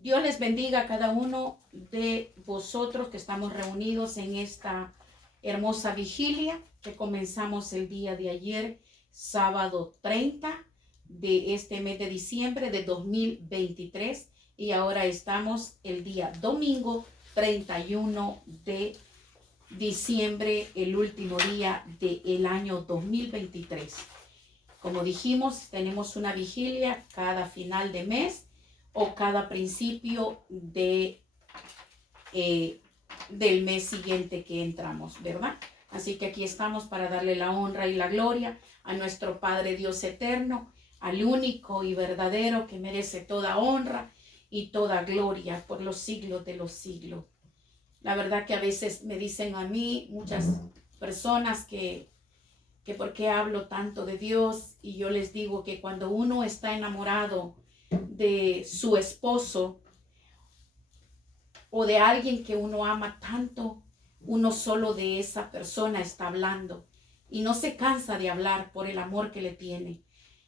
Dios les bendiga a cada uno de vosotros que estamos reunidos en esta hermosa vigilia que comenzamos el día de ayer, sábado 30 de este mes de diciembre de 2023, y ahora estamos el día domingo 31 de diciembre, el último día del año 2023. Como dijimos, tenemos una vigilia cada final de mes o cada principio del mes siguiente que entramos, ¿verdad? Así que aquí estamos para darle la honra y la gloria a nuestro Padre Dios eterno, al único y verdadero que merece toda honra y toda gloria por los siglos de los siglos. La verdad que a veces me dicen a mí muchas personas que por qué hablo tanto de Dios, y yo les digo que cuando uno está enamorado de su esposo o de alguien que uno ama tanto, uno solo de esa persona está hablando y no se cansa de hablar por el amor que le tiene.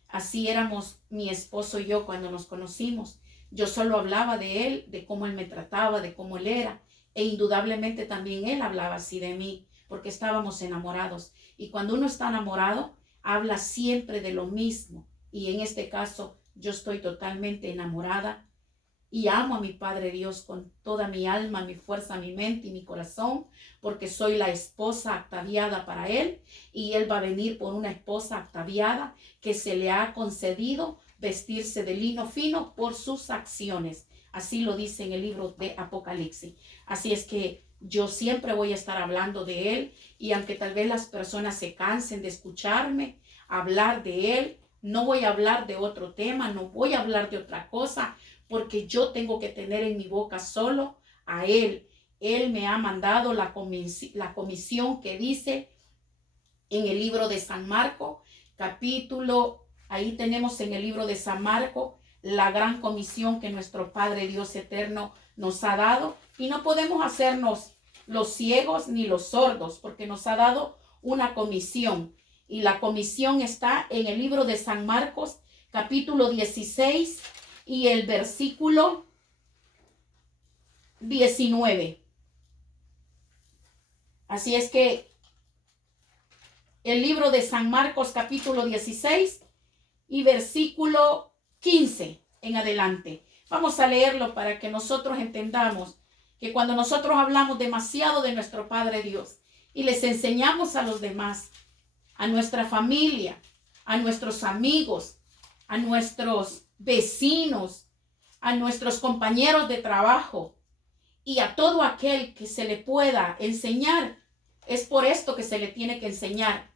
Así éramos mi esposo y yo cuando nos conocimos. Yo solo hablaba de él, de cómo él me trataba, de cómo él era, e indudablemente también él hablaba así de mí, porque estábamos enamorados. Y cuando uno está enamorado, habla siempre de lo mismo. Y en este caso, yo estoy totalmente enamorada y amo a mi Padre Dios con toda mi alma, mi fuerza, mi mente y mi corazón, porque soy la esposa ataviada para Él, y Él va a venir por una esposa ataviada que se le ha concedido vestirse de lino fino por sus acciones. Así lo dice en el libro de Apocalipsis. Así es que yo siempre voy a estar hablando de Él, y aunque tal vez las personas se cansen de escucharme hablar de Él, no voy a hablar de otro tema, no voy a hablar de otra cosa, porque yo tengo que tener en mi boca solo a Él. Él me ha mandado la comisión que dice en el libro de San Marcos, capítulo, ahí tenemos en el libro de San Marcos, la gran comisión que nuestro Padre Dios eterno nos ha dado, y no podemos hacernos los ciegos ni los sordos, porque nos ha dado una comisión, y la comisión está en el libro de San Marcos, capítulo 16 y el versículo 19. Así es que el libro de San Marcos, capítulo 16 y versículo 15 en adelante. Vamos a leerlo para que nosotros entendamos que cuando nosotros hablamos demasiado de nuestro Padre Dios y les enseñamos a los demás, a nuestra familia, a nuestros amigos, a nuestros vecinos, a nuestros compañeros de trabajo y a todo aquel que se le pueda enseñar, es por esto que se le tiene que enseñar.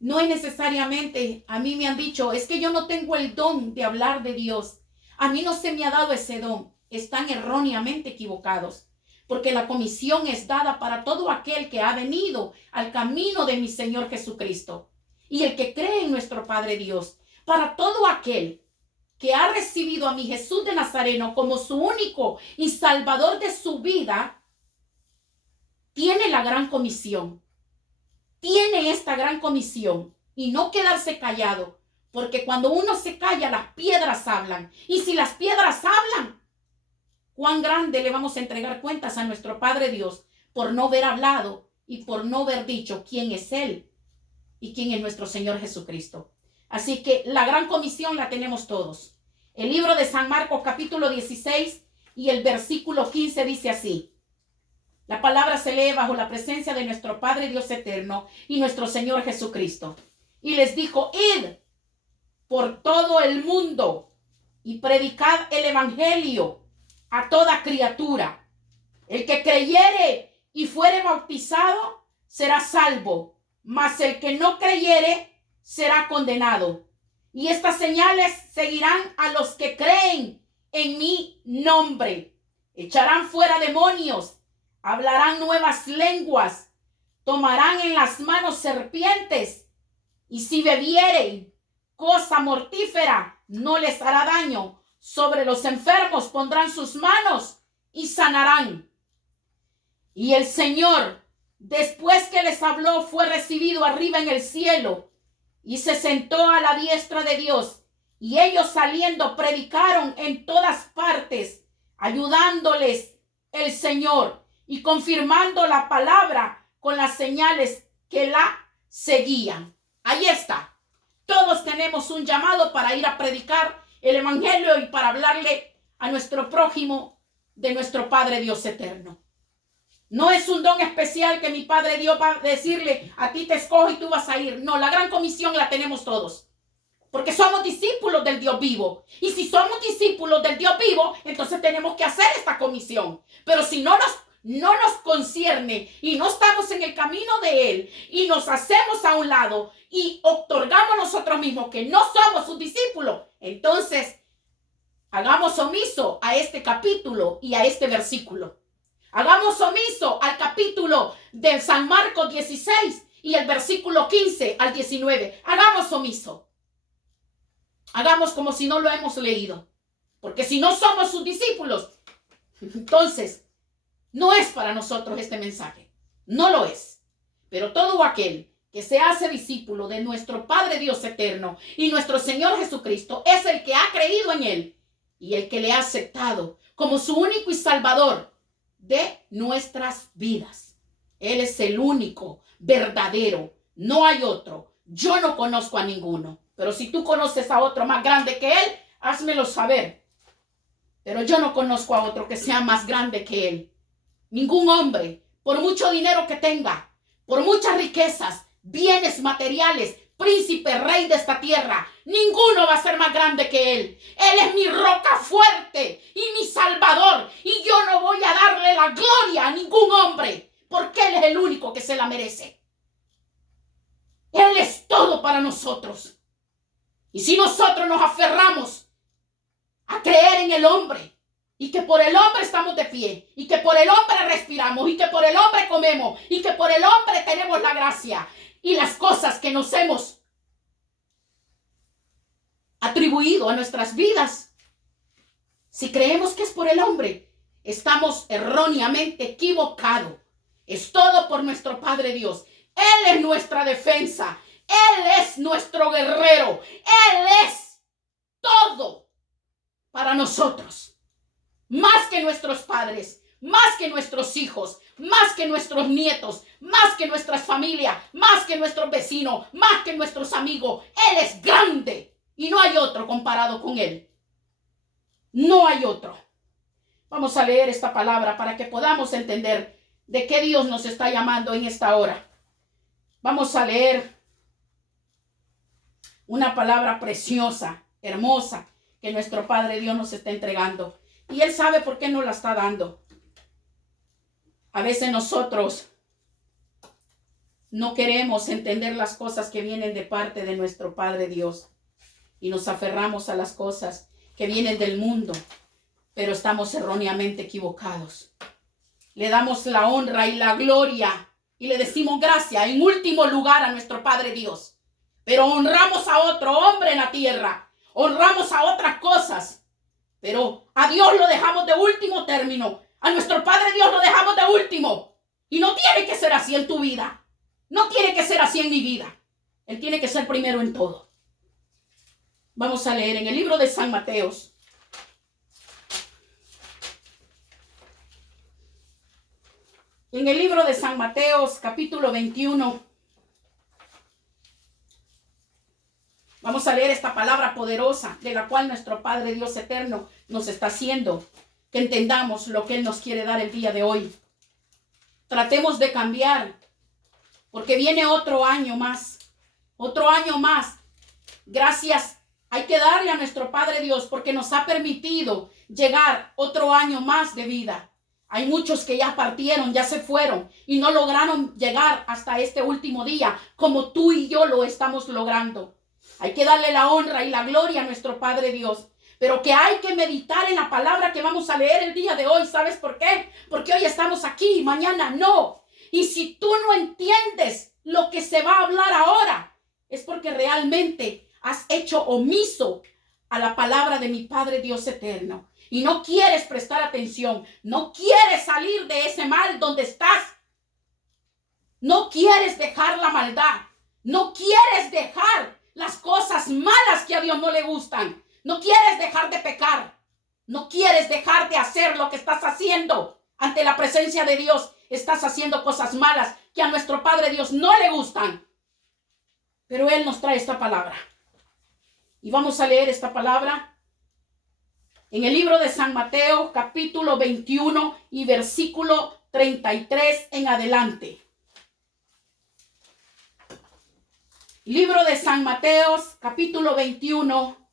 No es necesariamente, a mí me han dicho, es que yo no tengo el don de hablar de Dios. A mí no se me ha dado ese don. Están erróneamente equivocados, porque la comisión es dada para todo aquel que ha venido al camino de mi Señor Jesucristo y el que cree en nuestro Padre Dios. Para todo aquel que ha recibido a mi Jesús de Nazareno como su único y salvador de su vida, tiene la gran comisión. Tiene esta gran comisión, y no quedarse callado, porque cuando uno se calla, las piedras hablan. Y si las piedras hablan, cuán grande le vamos a entregar cuentas a nuestro Padre Dios por no haber hablado y por no haber dicho quién es Él y quién es nuestro Señor Jesucristo. Así que la gran comisión la tenemos todos. El libro de San Marcos, capítulo 16 y el versículo 15 dice así. La palabra se lee bajo la presencia de nuestro Padre Dios eterno y nuestro Señor Jesucristo. Y les dijo, id por todo el mundo y predicad el evangelio a toda criatura. El que creyere y fuere bautizado será salvo, mas el que no creyere será condenado. Y estas señales seguirán a los que creen en mi nombre. Echarán fuera demonios, hablarán nuevas lenguas, tomarán en las manos serpientes, y si bebieren cosa mortífera, no les hará daño. Sobre los enfermos pondrán sus manos y sanarán. Y el Señor, después que les habló, fue recibido arriba en el cielo y se sentó a la diestra de Dios. Y ellos saliendo predicaron en todas partes, ayudándoles el Señor y confirmando la palabra con las señales que la seguían. Ahí está. Todos tenemos un llamado para ir a predicar el evangelio y para hablarle a nuestro prójimo de nuestro Padre Dios eterno. No es un don especial que mi Padre Dios va a decirle, a ti te escojo y tú vas a ir. No, la gran comisión la tenemos todos. Porque somos discípulos del Dios vivo. Y si somos discípulos del Dios vivo, entonces tenemos que hacer esta comisión. Pero si no nos concierne y no estamos en el camino de Él y nos hacemos a un lado y otorgamos nosotros mismos que no somos sus discípulos, entonces hagamos omiso a este capítulo y a este versículo. Hagamos omiso al capítulo de San Marcos 16 y el versículo 15 al 19. Hagamos omiso. Hagamos como si no lo hemos leído. Porque si no somos sus discípulos, entonces no es para nosotros este mensaje. No lo es. Pero todo aquel que se hace discípulo de nuestro Padre Dios eterno y nuestro Señor Jesucristo es el que ha creído en Él y el que le ha aceptado como su único y salvador de nuestras vidas. Él es el único, verdadero. No hay otro. Yo no conozco a ninguno. Pero si tú conoces a otro más grande que Él, házmelo saber. Pero yo no conozco a otro que sea más grande que Él. Ningún hombre, por mucho dinero que tenga, por muchas riquezas, bienes materiales, príncipe, rey de esta tierra, ninguno va a ser más grande que Él. Él es mi roca fuerte y mi salvador. Y yo no voy a darle la gloria a ningún hombre, porque Él es el único que se la merece. Él es todo para nosotros. Y si nosotros nos aferramos a creer en el hombre, y que por el hombre estamos de pie, y que por el hombre respiramos, y que por el hombre comemos, y que por el hombre tenemos la gracia y las cosas que nos hemos atribuido a nuestras vidas, si creemos que es por el hombre, estamos erróneamente equivocados. Es todo por nuestro Padre Dios. Él es nuestra defensa. Él es nuestro guerrero. Él es todo para nosotros. Más que nuestros padres, más que nuestros hijos, más que nuestros nietos, más que nuestras familias, más que nuestros vecinos, más que nuestros amigos. Él es grande y no hay otro comparado con Él. No hay otro. Vamos a leer esta palabra para que podamos entender de qué Dios nos está llamando en esta hora. Vamos a leer una palabra preciosa, hermosa, que nuestro Padre Dios nos está entregando. Y Él sabe por qué nos la está dando. A veces nosotros no queremos entender las cosas que vienen de parte de nuestro Padre Dios. Y nos aferramos a las cosas que vienen del mundo. Pero estamos erróneamente equivocados. Le damos la honra y la gloria. Y le decimos gracias en último lugar a nuestro Padre Dios. Pero honramos a otro hombre en la tierra. Honramos a otras cosas. Pero a Dios lo dejamos de último término. A nuestro Padre Dios lo dejamos de último. Y no tiene que ser así en tu vida. No tiene que ser así en mi vida. Él tiene que ser primero en todo. Vamos a leer en el libro de San Mateo. En el libro de San Mateo, capítulo 21. Vamos a leer esta palabra poderosa de la cual nuestro Padre Dios eterno nos está haciendo que entendamos lo que Él nos quiere dar el día de hoy. Tratemos de cambiar, porque viene otro año más. Otro año más. Gracias hay que darle a nuestro Padre Dios porque nos ha permitido llegar otro año más de vida. Hay muchos que ya partieron, ya se fueron y no lograron llegar hasta este último día como tú y yo lo estamos logrando. Hay que darle la honra y la gloria a nuestro Padre Dios. Pero que hay que meditar en la palabra que vamos a leer el día de hoy. ¿Sabes por qué? Porque hoy estamos aquí y mañana no. Y si tú no entiendes lo que se va a hablar ahora, es porque realmente has hecho omiso a la palabra de mi Padre Dios eterno. Y no quieres prestar atención. No quieres salir de ese mal donde estás. No quieres dejar la maldad. No quieres dejar las cosas malas que a Dios no le gustan. No quieres dejar de pecar. No quieres dejar de hacer lo que estás haciendo. Ante la presencia de Dios estás haciendo cosas malas que a nuestro Padre Dios no le gustan. Pero Él nos trae esta palabra. Y vamos a leer esta palabra en el libro de San Mateo, capítulo 21 y versículo 33 en adelante. Libro de San Mateo, capítulo 21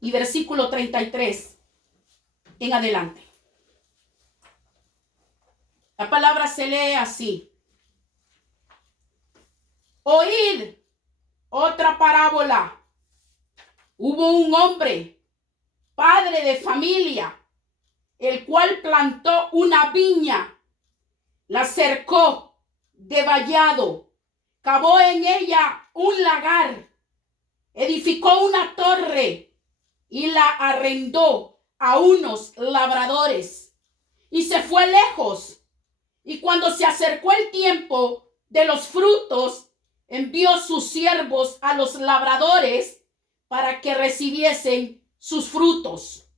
y versículo 33 en adelante. La palabra se lee así. Oíd otra parábola. Hubo un hombre, padre de familia, el cual plantó una viña, la cercó de vallado, cavó en ella un lagar, edificó una torre y la arrendó a unos labradores y se fue lejos. Y cuando se acercó el tiempo de los frutos, envió sus siervos a los labradores para que recibiesen sus frutos.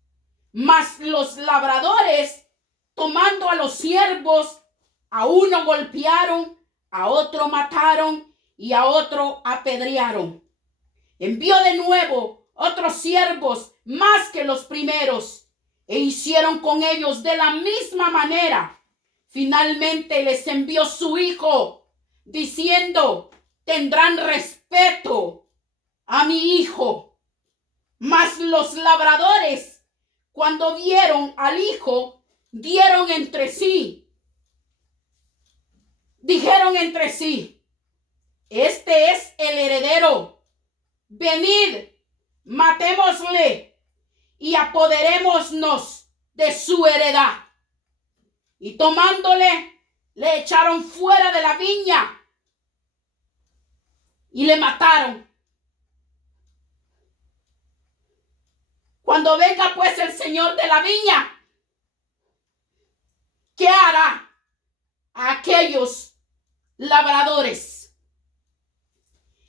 Mas los labradores, tomando a los siervos, a uno golpearon, a otro mataron y a otro apedrearon. Envió de nuevo otros siervos más que los primeros, e hicieron con ellos de la misma manera. Finalmente les envió su hijo, diciendo: tendrán respeto a mi hijo. Mas los labradores, cuando vieron al hijo, dijeron entre sí: este es el heredero. Venid, matémosle y apoderémonos de su heredad. Y tomándole, le echaron fuera de la viña y le mataron. Cuando venga pues el señor de la viña, ¿qué hará a aquellos labradores?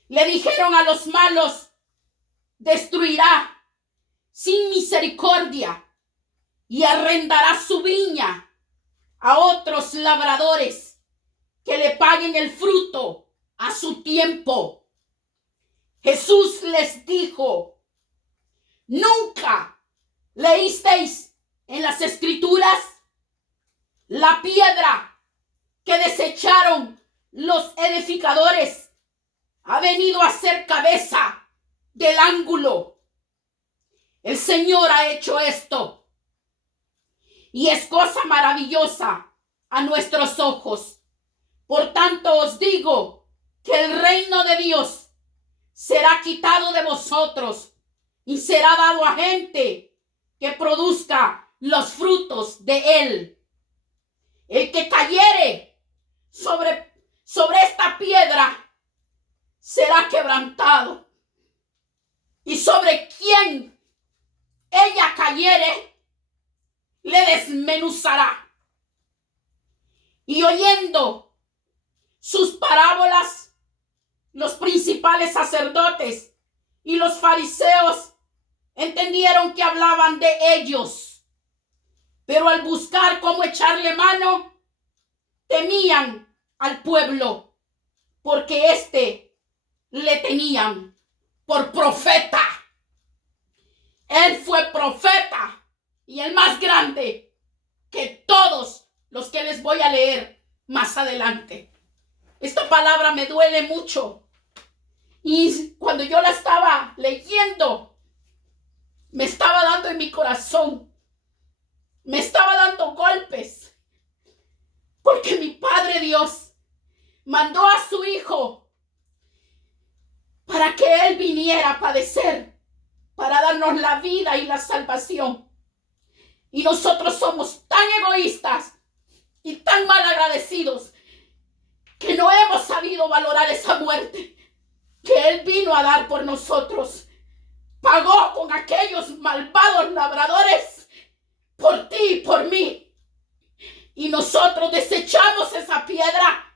Le dijeron a los malos: destruirá sin misericordia y arrendará su viña a otros labradores que le paguen el fruto a su tiempo. Jesús les dijo: ¿nunca leísteis en las Escrituras? La piedra que desecharon los edificadores ha venido a ser cabeza del ángulo. El Señor ha hecho esto, y es cosa maravillosa a nuestros ojos. Por tanto os digo que el reino de Dios será quitado de vosotros y será dado a gente que produzca los frutos de él. El que cayere sobre esta piedra será quebrantado, y sobre quien ella cayere le desmenuzará. Y oyendo sus parábolas, los principales sacerdotes y los fariseos entendieron que hablaban de ellos, pero al buscar cómo echarle mano, temían al pueblo, porque le tenían por profeta. Él fue profeta y el más grande que todos los que les voy a leer más adelante. Esta palabra me duele mucho, y cuando yo la estaba leyendo, me estaba dando en mi corazón, me estaba dando golpes, porque mi Padre Dios mandó a su Hijo para que Él viniera a padecer, para darnos la vida y la salvación. Y nosotros somos tan egoístas y tan mal agradecidos que no hemos sabido valorar esa muerte que Él vino a dar por nosotros. Pagó con aquellos malvados labradores por ti y por mí. Y nosotros desechamos esa piedra.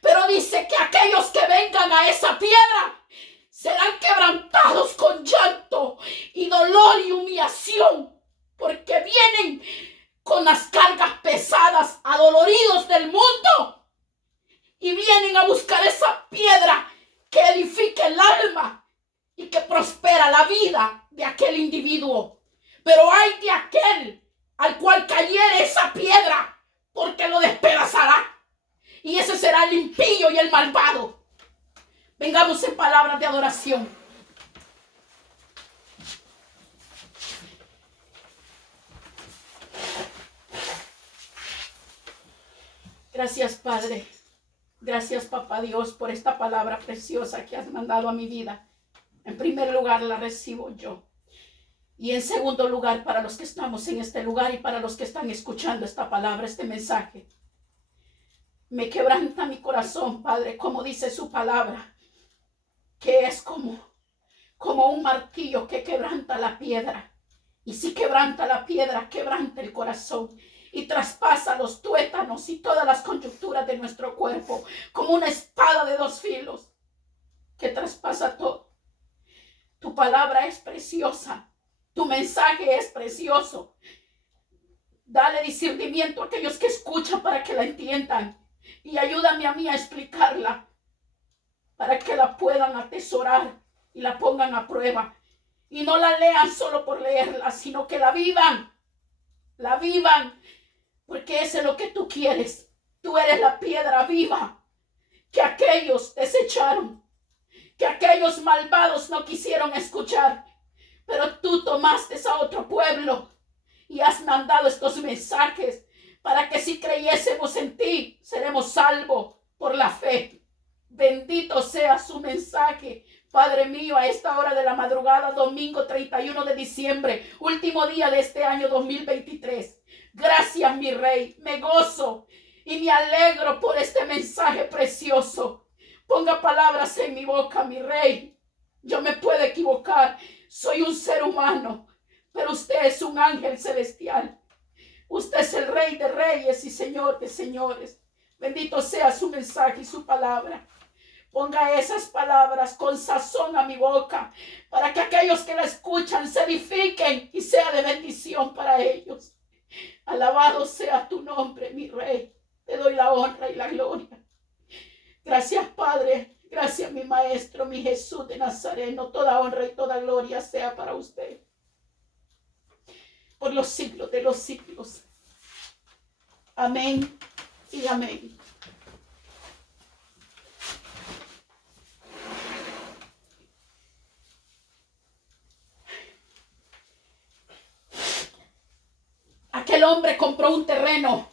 Pero dice que aquellos que vengan a esa piedra serán quebrantados con llanto y dolor y humillación, porque vienen con las cargas pesadas, adoloridos del mundo, y vienen a buscar esa piedra que edifique el alma y que prospera la vida de aquel individuo. Pero hay de aquel al cual cayere esa piedra, porque lo despedazará, y ese será el impío y el malvado. Vengamos en palabras de adoración. Gracias, Padre. Gracias, Papá Dios, por esta palabra preciosa que has mandado a mi vida. En primer lugar, la recibo yo. Y en segundo lugar, para los que estamos en este lugar y para los que están escuchando esta palabra, este mensaje, me quebranta mi corazón, Padre, como dice su palabra, que es como un martillo que quebranta la piedra. Y si quebranta la piedra, quebranta el corazón y traspasa los tuétanos y todas las coyunturas de nuestro cuerpo, como una espada de dos filos que traspasa todo. Tu palabra es preciosa, tu mensaje es precioso. Dale discernimiento a aquellos que escuchan para que la entiendan, y ayúdame a mí a explicarla para que la puedan atesorar y la pongan a prueba, y no la lean solo por leerla, sino que la vivan, porque eso es lo que tú quieres. Tú eres la piedra viva que aquellos desecharon, que aquellos malvados no quisieron escuchar, pero tú tomaste a otro pueblo y has mandado estos mensajes para que si creyésemos en ti, seremos salvos por la fe. Bendito sea su mensaje, Padre mío, a esta hora de la madrugada, domingo 31 de diciembre, último día de este año 2023. Gracias, mi Rey, me gozo y me alegro por este mensaje precioso. Ponga palabras en mi boca, mi Rey. Yo me puedo equivocar, soy un ser humano, pero usted es un ángel celestial. Usted es el Rey de reyes y Señor de señores. Bendito sea su mensaje y su palabra. Ponga esas palabras con sazón a mi boca, para que aquellos que la escuchan se edifiquen y sea de bendición para ellos. Alabado sea tu nombre, mi Rey. Te doy la honra y la gloria. Gracias, Padre. Gracias, mi Maestro, mi Jesús de Nazareno. Toda honra y toda gloria sea para usted, por los siglos de los siglos. Amén y amén. Aquel hombre compró un terreno.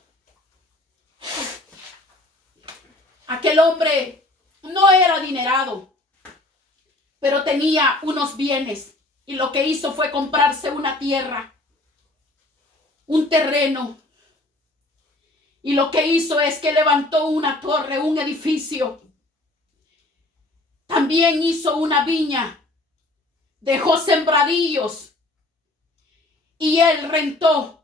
Aquel hombre no era adinerado, pero tenía unos bienes, y lo que hizo fue comprarse una tierra, un terreno, y lo que hizo es que levantó una torre, un edificio. También hizo una viña, dejó sembradillos, y él rentó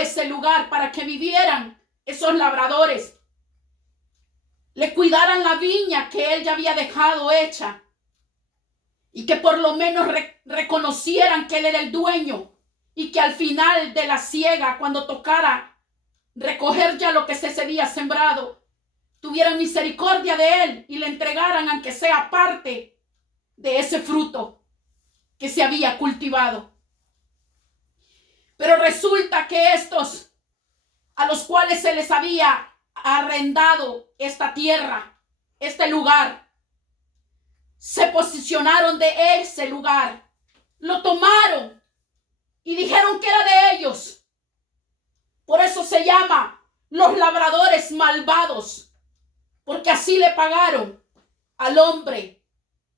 ese lugar para que vivieran esos labradores, le cuidaran la viña que él ya había dejado hecha, y que por lo menos reconocieran que él era el dueño, y que al final de la siega, cuando tocara recoger ya lo que se había sembrado, tuvieran misericordia de él y le entregaran aunque sea parte de ese fruto que se había cultivado. Pero resulta que estos, a los cuales se les había arrendado esta tierra, este lugar, se posicionaron de ese lugar, lo tomaron y dijeron que era de ellos. Por eso se llama los labradores malvados, porque así le pagaron al hombre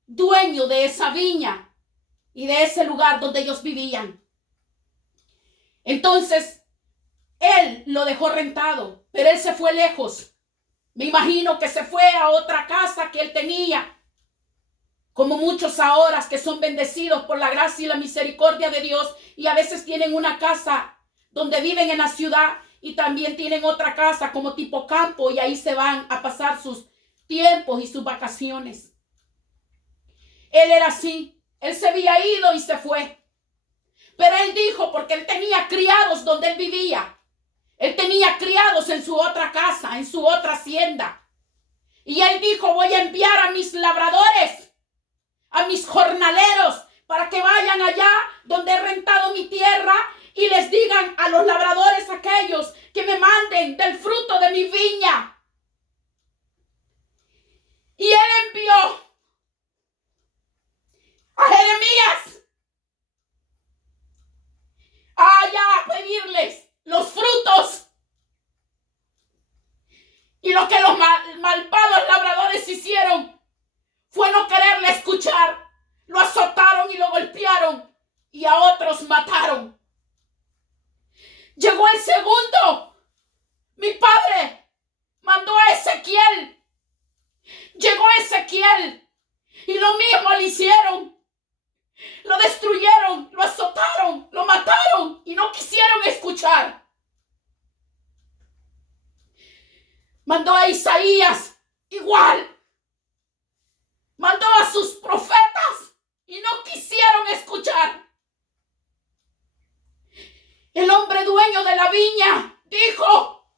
dueño de esa viña y de ese lugar donde ellos vivían. Entonces él lo dejó rentado, pero él se fue lejos. Me imagino que se fue a otra casa que él tenía, como muchos ahora que son bendecidos por la gracia y la misericordia de Dios, y a veces tienen una casa donde viven en la ciudad y también tienen otra casa como tipo campo, y ahí se van a pasar sus tiempos y sus vacaciones. Él era así. Él se había ido y se fue. Pero él dijo, porque él tenía criados donde él vivía. Él tenía criados en su otra casa, en su otra hacienda. Y él dijo, voy a enviar a mis labradores, a mis jornaleros, para que vayan allá donde he rentado mi tierra y les digan a los labradores aquellos que me manden del fruto de mi viña. Y él envió a Jeremías allá a pedirles los frutos. Y lo que los malvados labradores hicieron fue no quererle escuchar. Lo azotaron y lo golpearon y a otros mataron. Llegó el segundo. Mi padre mandó a Ezequiel. Llegó Ezequiel y lo mismo le hicieron. Lo destruyeron, lo azotaron, lo mataron y no quisieron escuchar. Mandó a Isaías igual. Mandó a sus profetas y no quisieron escuchar. El hombre dueño de la viña dijo,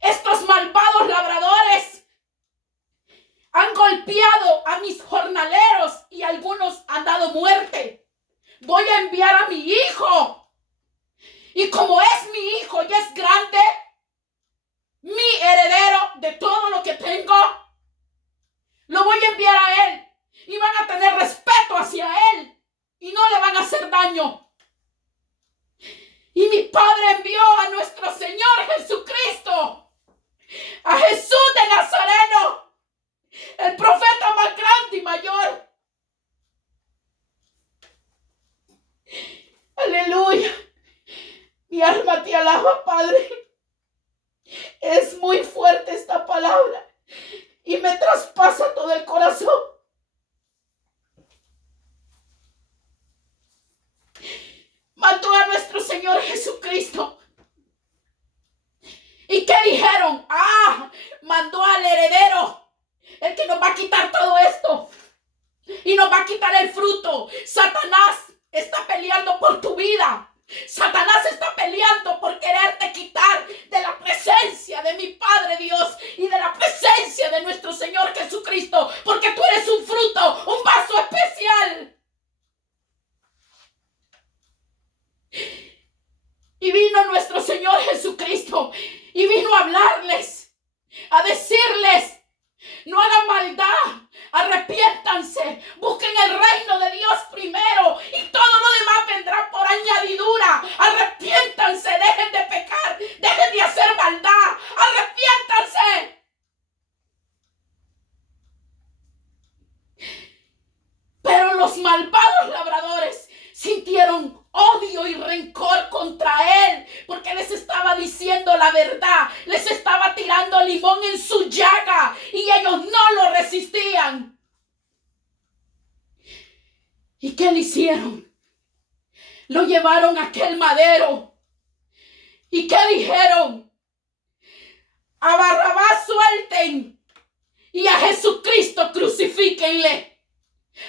estos malvados labradores han golpeado a mis jornaleros y algunos han dado muerte. Voy a enviar a mi hijo. Y como es mi hijo y es grande, mi heredero de todo lo que tengo, lo voy a enviar a él. Y van a tener respeto hacia él. Y no le van a hacer daño. Y mi padre envió a nuestro Señor Jesucristo, a Jesús de Nazareno, el profeta más grande y mayor. Aleluya. Mi alma te alaba, Padre. Es muy fuerte esta palabra y me traspasa todo el corazón. Mandó a nuestro Señor Jesucristo. ¿Y qué dijeron? Mandó al heredero, el que nos va a quitar todo esto y nos va a quitar el fruto. Satanás está peleando por tu vida. Satanás está peleando por quererte quitar de la presencia de mi Padre Dios y de la presencia de nuestro Señor Jesucristo, porque tú eres un fruto, un vaso especial. Y vino nuestro Señor Jesucristo y vino a hablarles, a decirles, no hagan maldad, arrepiéntanse, busquen el reino de Dios primero y todo lo demás vendrá por añadidura. Arrepiéntanse, dejen de pecar, dejen de hacer maldad, arrepiéntanse. Pero los malvados labradores sintieron odio y rencor contra él, porque les estaba diciendo la verdad, les estaba tirando limón en su llaga y ellos no lo resistían. ¿Y qué le hicieron? Lo llevaron a aquel madero. ¿Y qué dijeron? A Barrabás suelten y a Jesucristo crucifíquenle.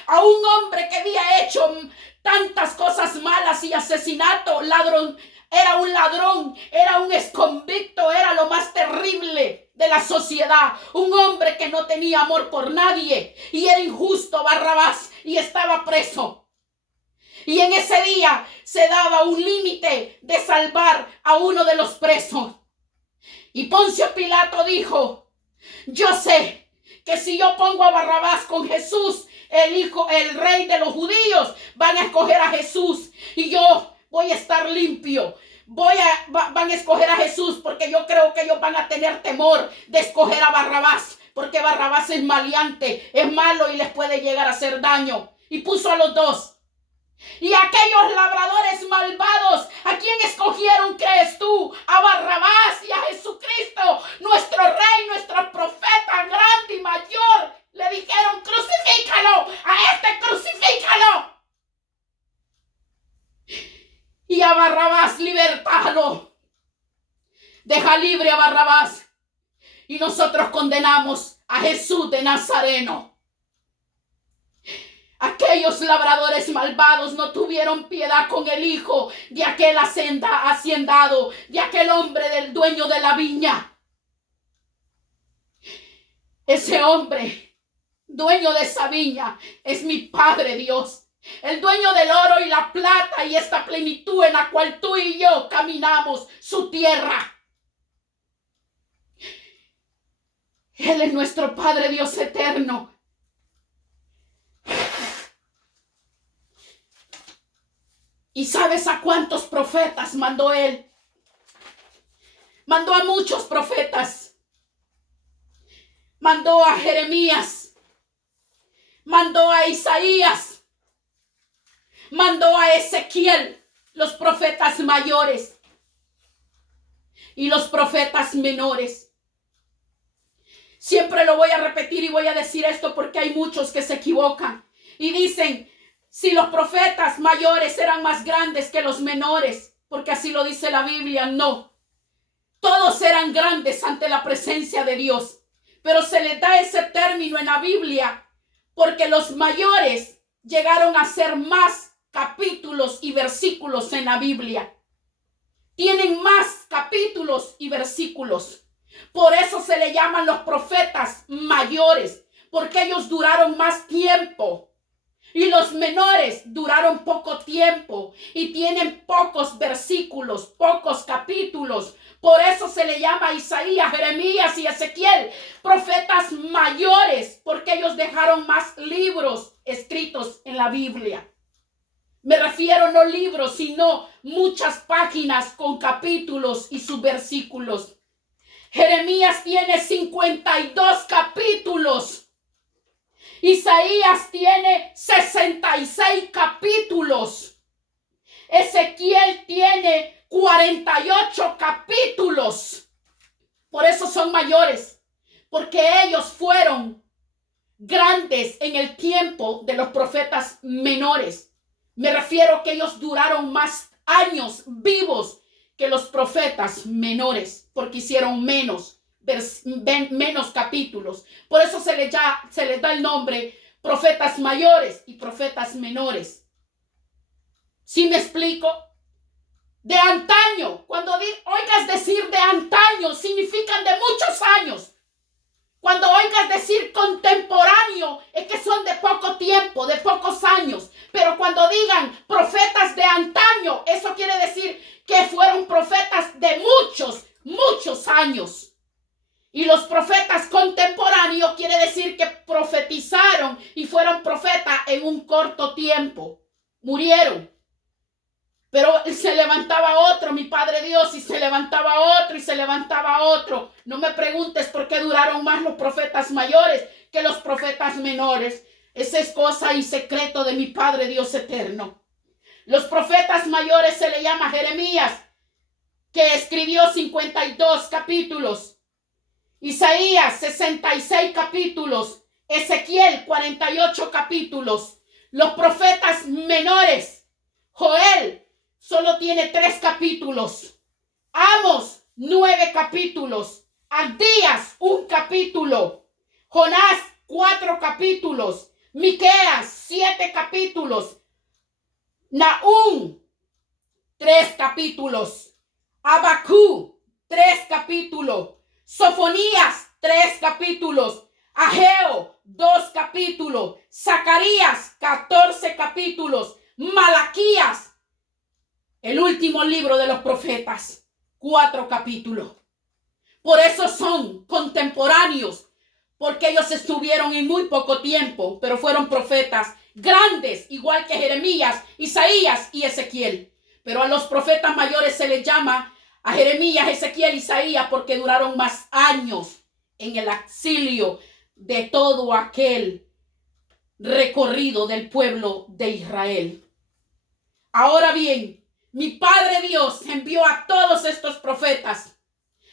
A un hombre que había hecho tantas cosas malas y asesinato, ladrón, era un ladrón, era un exconvicto, era lo más terrible de la sociedad. Un hombre que no tenía amor por nadie y era injusto, Barrabás, y estaba preso. Y en ese día se daba un límite de salvar a uno de los presos. Y Poncio Pilato dijo, yo sé que si yo pongo a Barrabás con Jesús, el rey de los judíos, van a escoger a Jesús y yo voy a estar limpio. Van a escoger a Jesús porque yo creo que ellos van a tener temor de escoger a Barrabás, porque Barrabás es maleante, es malo y les puede llegar a hacer daño. Y puso a los dos. Y aquellos labradores malvados, ¿a quién escogieron? ¿Crees tú? A Barrabás y a Jesucristo, nuestro rey, nuestro profeta grande y mayor. Le dijeron, crucifícalo, a este crucifícalo. Y a Barrabás libertalo. Deja libre a Barrabás. Y nosotros condenamos a Jesús de Nazareno. Aquellos labradores malvados no tuvieron piedad con el hijo de aquel haciendado, de aquel hombre del dueño de la viña. Ese hombre, dueño de esa viña, es mi Padre Dios, el dueño del oro y la plata y esta plenitud en la cual tú y yo caminamos, su tierra. Él es nuestro Padre Dios eterno. ¿Y sabes a cuántos profetas mandó él? Mandó a muchos profetas. Mandó a Jeremías. Mandó a Isaías. Mandó a Ezequiel, los profetas mayores y los profetas menores. Siempre lo voy a repetir y voy a decir esto porque hay muchos que se equivocan y dicen, si los profetas mayores eran más grandes que los menores, porque así lo dice la Biblia, no. Todos eran grandes ante la presencia de Dios, pero se les da ese término en la Biblia porque los mayores llegaron a ser más capítulos y versículos en la Biblia. Tienen más capítulos y versículos. Por eso se le llaman los profetas mayores, porque ellos duraron más tiempo. Y los menores duraron poco tiempo y tienen pocos versículos, pocos capítulos. Por eso se le llama a Isaías, Jeremías y Ezequiel profetas mayores, porque ellos dejaron más libros escritos en la Biblia. Me refiero no libros, sino muchas páginas con capítulos y sus versículos. Jeremías tiene 52 capítulos. Isaías tiene 66 capítulos. Ezequiel tiene 48 capítulos. Por eso son mayores, porque ellos fueron grandes en el tiempo de los profetas menores. Me refiero que ellos duraron más años vivos que los profetas menores, porque hicieron menos capítulos. Por eso se les da el nombre profetas mayores y profetas menores. ¿Sí me explico? De antaño, cuando oigas decir de antaño, significan de muchos años. Cuando oigas decir contemporáneo, es que son de poco tiempo, de pocos años. Pero cuando digan profetas de antaño, eso quiere decir que fueron profetas de muchos años. Y los profetas contemporáneos quiere decir que profetizaron y fueron profetas en un corto tiempo. Murieron. Pero se levantaba otro, mi Padre Dios, y se levantaba otro, y se levantaba otro. No me preguntes por qué duraron más los profetas mayores que los profetas menores. Esa es cosa y secreto de mi Padre Dios eterno. Los profetas mayores se le llama Jeremías, que escribió 52 capítulos. Isaías, 66 capítulos. Ezequiel, 48 capítulos. Los profetas menores, Joel, solo tiene 3 capítulos. Amos, 9 capítulos. Abdías, 1 capítulo. Jonás, 4 capítulos. Miqueas, 7 capítulos. Nahum, 3 capítulos. Abacú, 3 capítulos. Sofonías, 3 capítulos. Ageo, 2 capítulos. Zacarías, 14 capítulos. Malaquías, el último libro de los profetas, 4 capítulos. Por eso son contemporáneos, porque ellos estuvieron en muy poco tiempo, pero fueron profetas grandes, igual que Jeremías, Isaías y Ezequiel. Pero a los profetas mayores se les llama a Jeremías, Ezequiel, Isaías, porque duraron más años en el exilio de todo aquel recorrido del pueblo de Israel. Ahora bien, mi Padre Dios envió a todos estos profetas,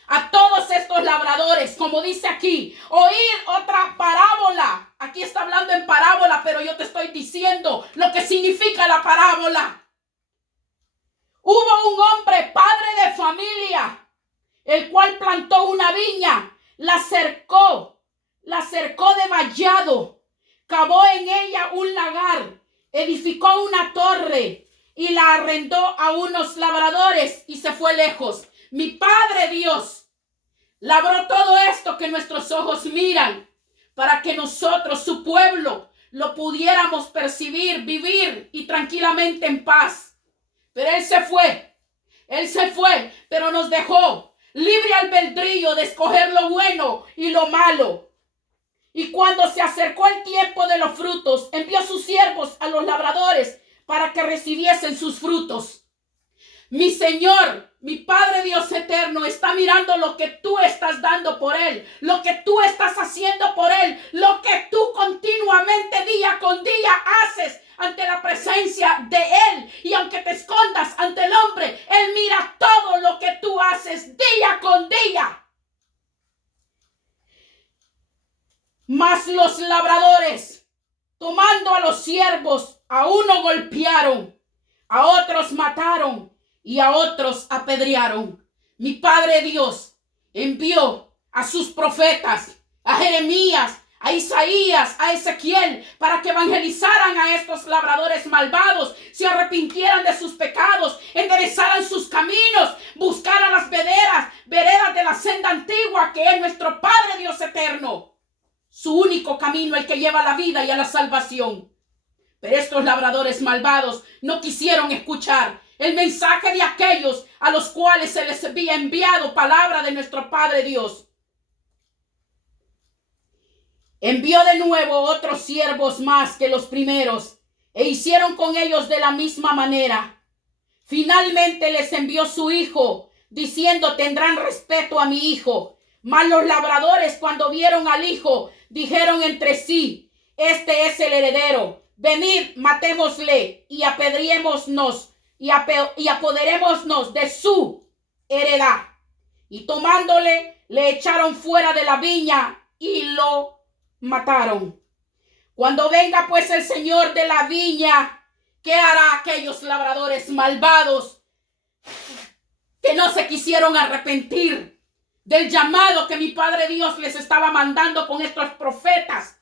a todos estos labradores, como dice aquí, oír otra parábola. Aquí está hablando en parábola, pero yo te estoy diciendo lo que significa la parábola. Hubo un hombre, padre de familia, el cual plantó una viña, la cercó de vallado, cavó en ella un lagar, edificó una torre y la arrendó a unos labradores y se fue lejos. Mi Padre Dios labró todo esto que nuestros ojos miran para que nosotros, su pueblo, lo pudiéramos percibir, vivir y tranquilamente en paz. Pero Él se fue, pero nos dejó libre albedrío de escoger lo bueno y lo malo. Y cuando se acercó el tiempo de los frutos, envió sus siervos a los labradores para que recibiesen sus frutos. Mi Señor, mi Padre Dios eterno, está mirando lo que tú estás dando por Él, lo que tú estás haciendo por Él, lo que tú continuamente, día con día, haces ante la presencia de Él. Y aunque te escondas ante el hombre, Él mira todo lo que tú haces día con día. Mas los labradores, tomando a los siervos, a uno golpearon, a otros mataron y a otros apedrearon. Mi Padre Dios envió a sus profetas, a Jeremías, a Isaías, a Ezequiel, para que evangelizaran a estos labradores malvados, se arrepintieran de sus pecados, enderezaran sus caminos, buscaran las veredas de la senda antigua, que es nuestro Padre Dios eterno, su único camino, el que lleva a la vida y a la salvación. Pero estos labradores malvados no quisieron escuchar el mensaje de aquellos a los cuales se les había enviado palabra de nuestro Padre Dios. Envió de nuevo otros siervos más que los primeros, e hicieron con ellos de la misma manera. Finalmente les envió su hijo, diciendo: tendrán respeto a mi hijo. Mas los labradores, cuando vieron al hijo, dijeron entre sí: este es el heredero. Venid, matémosle y apedriémonos y apoderémonos de su heredad. Y tomándole, le echaron fuera de la viña y lo mataron. Cuando venga pues el Señor de la viña, ¿qué hará aquellos labradores malvados que no se quisieron arrepentir del llamado que mi Padre Dios les estaba mandando con estos profetas?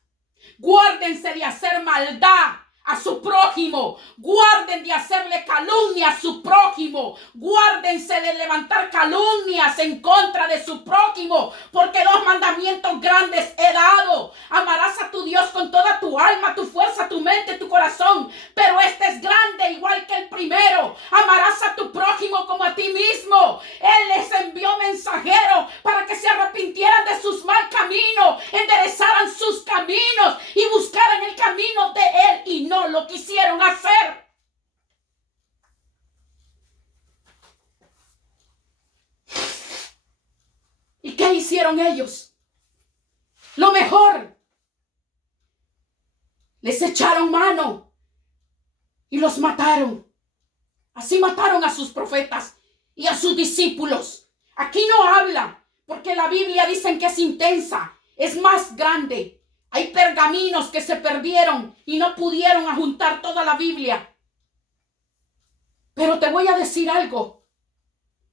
Guárdense de hacer maldad a su prójimo, guarden de hacerle calumnia a su prójimo, guárdense de levantar calumnias en contra de su prójimo, porque dos mandamientos grandes he dado: amarás a tu Dios con toda tu alma, tu fuerza, tu mente, tu corazón, pero este es grande igual que el primero: amarás a tu prójimo como a ti mismo. Él les envió mensajero para que se arrepintieran de sus mal caminos, enderezaran sus caminos y buscaran el camino de Él, y no lo quisieron hacer. ¿Y qué hicieron ellos? Lo mejor. Les echaron mano y los mataron. Así mataron a sus profetas y a sus discípulos. Aquí no habla, porque la Biblia dicen que es intensa, es más grande. Hay pergaminos que se perdieron y no pudieron juntar toda la Biblia. Pero te voy a decir algo.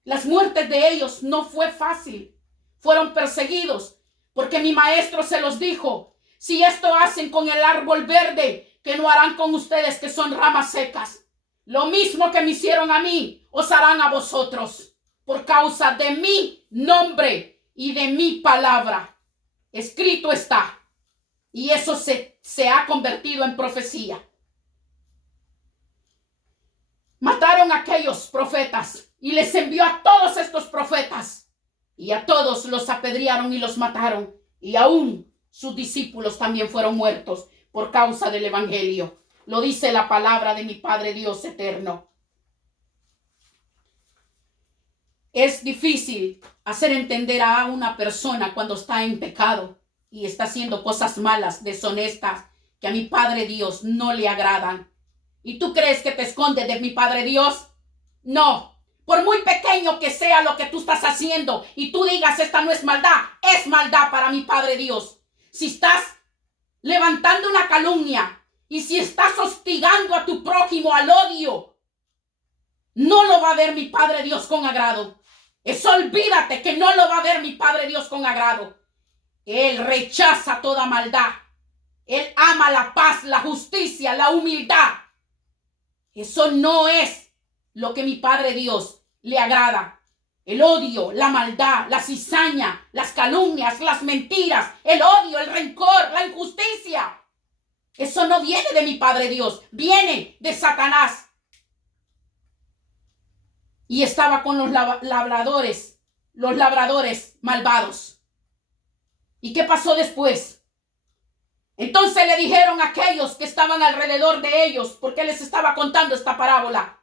Las muertes de ellos no fue fácil. Fueron perseguidos, porque mi maestro se los dijo: si esto hacen con el árbol verde, ¿qué no harán con ustedes que son ramas secas? Lo mismo que me hicieron a mí, os harán a vosotros, por causa de mi nombre y de mi palabra. Escrito está. Y eso se ha convertido en profecía. Mataron a aquellos profetas y les envió a todos estos profetas, y a todos los apedrearon y los mataron, y aún sus discípulos también fueron muertos por causa del evangelio. Lo dice la palabra de mi Padre Dios eterno. Es difícil hacer entender a una persona cuando está en pecado y está haciendo cosas malas, deshonestas, que a mi Padre Dios no le agradan. ¿Y tú crees que te escondes de mi Padre Dios? No. Por muy pequeño que sea lo que tú estás haciendo y tú digas: esta no es maldad, es maldad para mi Padre Dios. Si estás levantando una calumnia y si estás hostigando a tu prójimo al odio, no lo va a ver mi Padre Dios con agrado. Eso olvídate que no lo va a ver mi Padre Dios con agrado. Él rechaza toda maldad. Él ama la paz, la justicia, la humildad. Eso no es lo que mi Padre Dios le agrada. El odio, la maldad, la cizaña, las calumnias, las mentiras, el odio, el rencor, la injusticia. Eso no viene de mi Padre Dios, viene de Satanás. Y estaba con los labradores malvados. ¿Y qué pasó después? Entonces le dijeron a aquellos que estaban alrededor de ellos, porque les estaba contando esta parábola.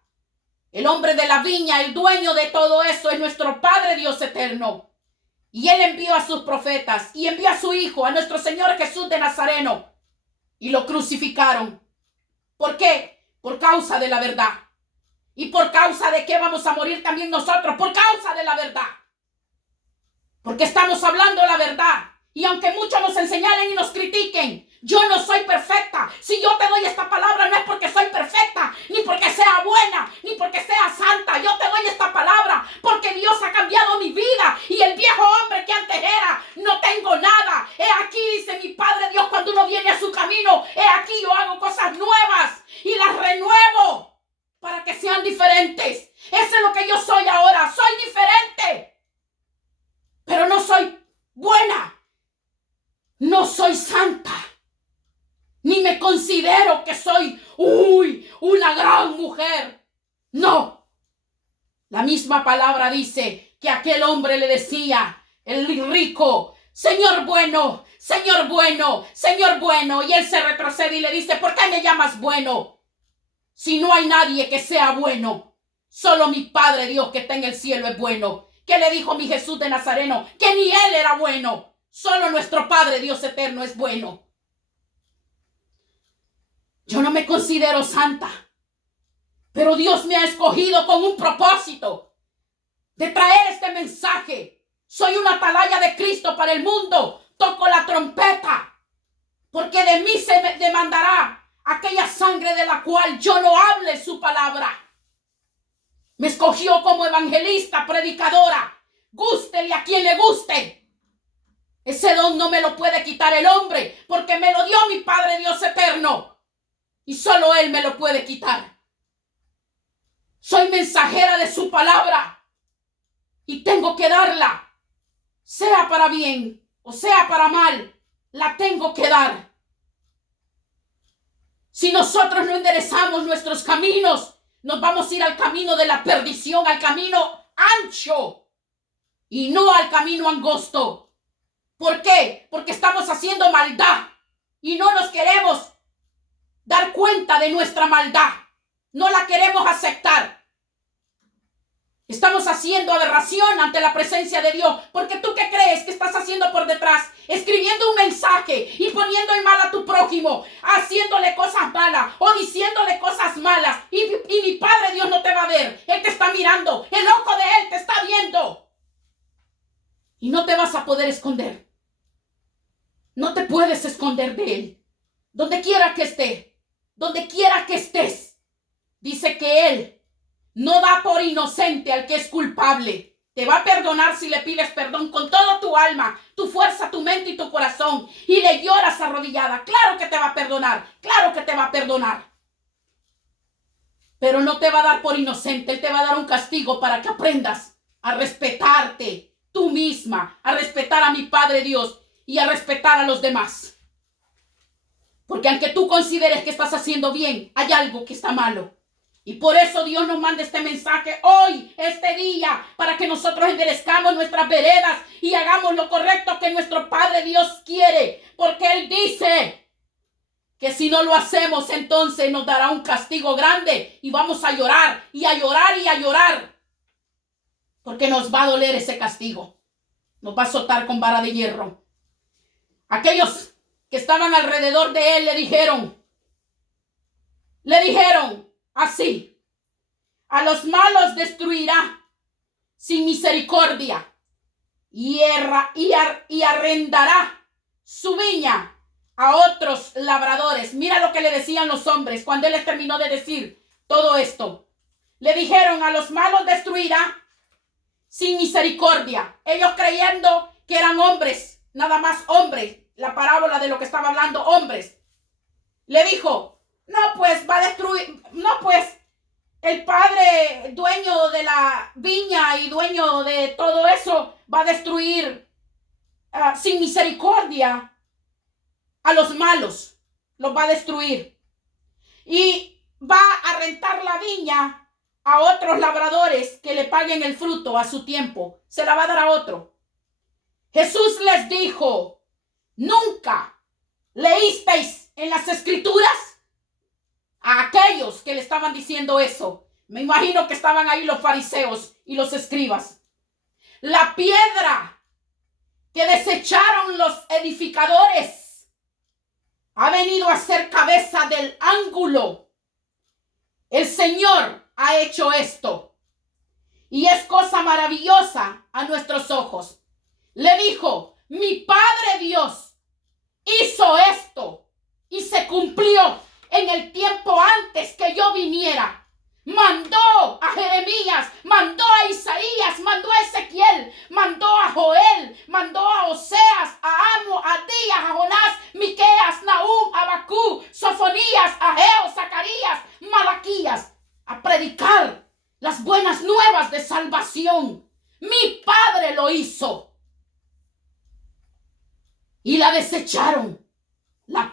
El hombre de la viña, el dueño de todo eso, es nuestro Padre Dios eterno. Y Él envió a sus profetas y envió a su Hijo, a nuestro Señor Jesús de Nazareno. Y lo crucificaron. ¿Por qué? Por causa de la verdad. ¿Y por causa de qué vamos a morir también nosotros? Por causa de la verdad. Porque estamos hablando la verdad. Y aunque muchos nos señalen y nos critiquen, yo no soy perfecta. Si yo te doy esta palabra no es porque soy perfecta, ni porque sea buena, ni porque sea santa. Yo te doy esta palabra porque Dios ha cambiado mi vida. Y el viejo hombre que antes era, no tengo nada. He aquí, dice mi Padre Dios, cuando uno viene a su camino, he aquí yo hago cosas nuevas y las renuevo para que sean diferentes. Eso es lo que yo soy ahora. Soy diferente. Pero no soy buena. No soy santa. Ni me considero que soy, una gran mujer. No. La misma palabra dice que aquel hombre le decía, el rico, Señor bueno, Señor bueno, Señor bueno. Y él se retrocede y le dice, ¿por qué me llamas bueno? Si no hay nadie que sea bueno. Solo mi Padre Dios que está en el cielo es bueno. ¿Qué le dijo mi Jesús de Nazareno? Que ni Él era bueno. Solo nuestro Padre Dios eterno es bueno. Yo no me considero santa, pero Dios me ha escogido con un propósito de traer este mensaje. Soy una atalaya de Cristo para el mundo. Toco la trompeta, porque de mí se me demandará aquella sangre de la cual yo no hable su palabra. Me escogió como evangelista, predicadora. Gústele a quien le guste. Ese don no me lo puede quitar el hombre, porque me lo dio mi Padre Dios eterno. Y solo Él me lo puede quitar. Soy mensajera de su palabra. Y tengo que darla. Sea para bien o sea para mal, la tengo que dar. Si nosotros no enderezamos nuestros caminos, nos vamos a ir al camino de la perdición, al camino ancho y no al camino angosto. ¿Por qué? Porque estamos haciendo maldad y no nos queremos dar cuenta de nuestra maldad. No la queremos aceptar. Estamos haciendo aberración ante la presencia de Dios. Porque tú, ¿qué crees que estás haciendo por detrás? Escribiendo un mensaje y poniendo en mal a tu prójimo, haciéndole cosas malas o diciéndole cosas malas. Y mi Padre Dios no te va a ver. Él te está mirando. El ojo de Él te está viendo. Y no te vas a poder esconder. No te puedes esconder de Él. Donde quiera que esté, donde quiera que estés, dice que Él no da por inocente al que es culpable. Te va a perdonar si le pides perdón con toda tu alma, tu fuerza, tu mente y tu corazón. Y le lloras arrodillada. Claro que te va a perdonar. Claro que te va a perdonar. Pero no te va a dar por inocente. Él te va a dar un castigo para que aprendas a respetarte tú misma, a respetar a mi Padre Dios y a respetar a los demás. Porque aunque tú consideres que estás haciendo bien, hay algo que está malo. Y por eso Dios nos manda este mensaje hoy, este día, para que nosotros enderezcamos nuestras veredas y hagamos lo correcto que nuestro Padre Dios quiere. Porque Él dice que si no lo hacemos, entonces nos dará un castigo grande y vamos a llorar y a llorar y a llorar. Porque nos va a doler ese castigo. Nos va a azotar con vara de hierro. Aquellos que estaban alrededor de Él le dijeron así: a los malos destruirá sin misericordia y arrendará su viña a otros labradores. Mira lo que le decían los hombres cuando Él les terminó de decir todo esto. Le dijeron: a los malos destruirá sin misericordia. Ellos creyendo que eran hombres, nada más hombres. La parábola de lo que estaba hablando, hombres. le dijo, no, pues va a destruir, no, pues el padre dueño de la viña y dueño de todo eso va a destruir sin misericordia a los malos, los va a destruir y va a rentar la viña a otros labradores que le paguen el fruto a su tiempo, se la va a dar a otro. Jesús les dijo, ¿nunca leísteis en las escrituras? A aquellos que le estaban diciendo eso, me imagino que estaban ahí los fariseos y los escribas. La piedra que desecharon los edificadores ha venido a ser cabeza del ángulo. El Señor ha hecho esto y es cosa maravillosa a nuestros ojos. Le dijo, mi Padre Dios hizo esto y se cumplió en el tiempo antes que yo viniera. Mandó a Jeremías, mandó a Isaías, mandó a Ezequiel, mandó a Joel, mandó a Oseas, a Amo, a Días, a Jonás, Miqueas, Nahum, Abacú, Sofonías, Ageo, Zacarías, Malaquías, a predicar las buenas nuevas de salvación. Mi Padre lo hizo. Y la desecharon, la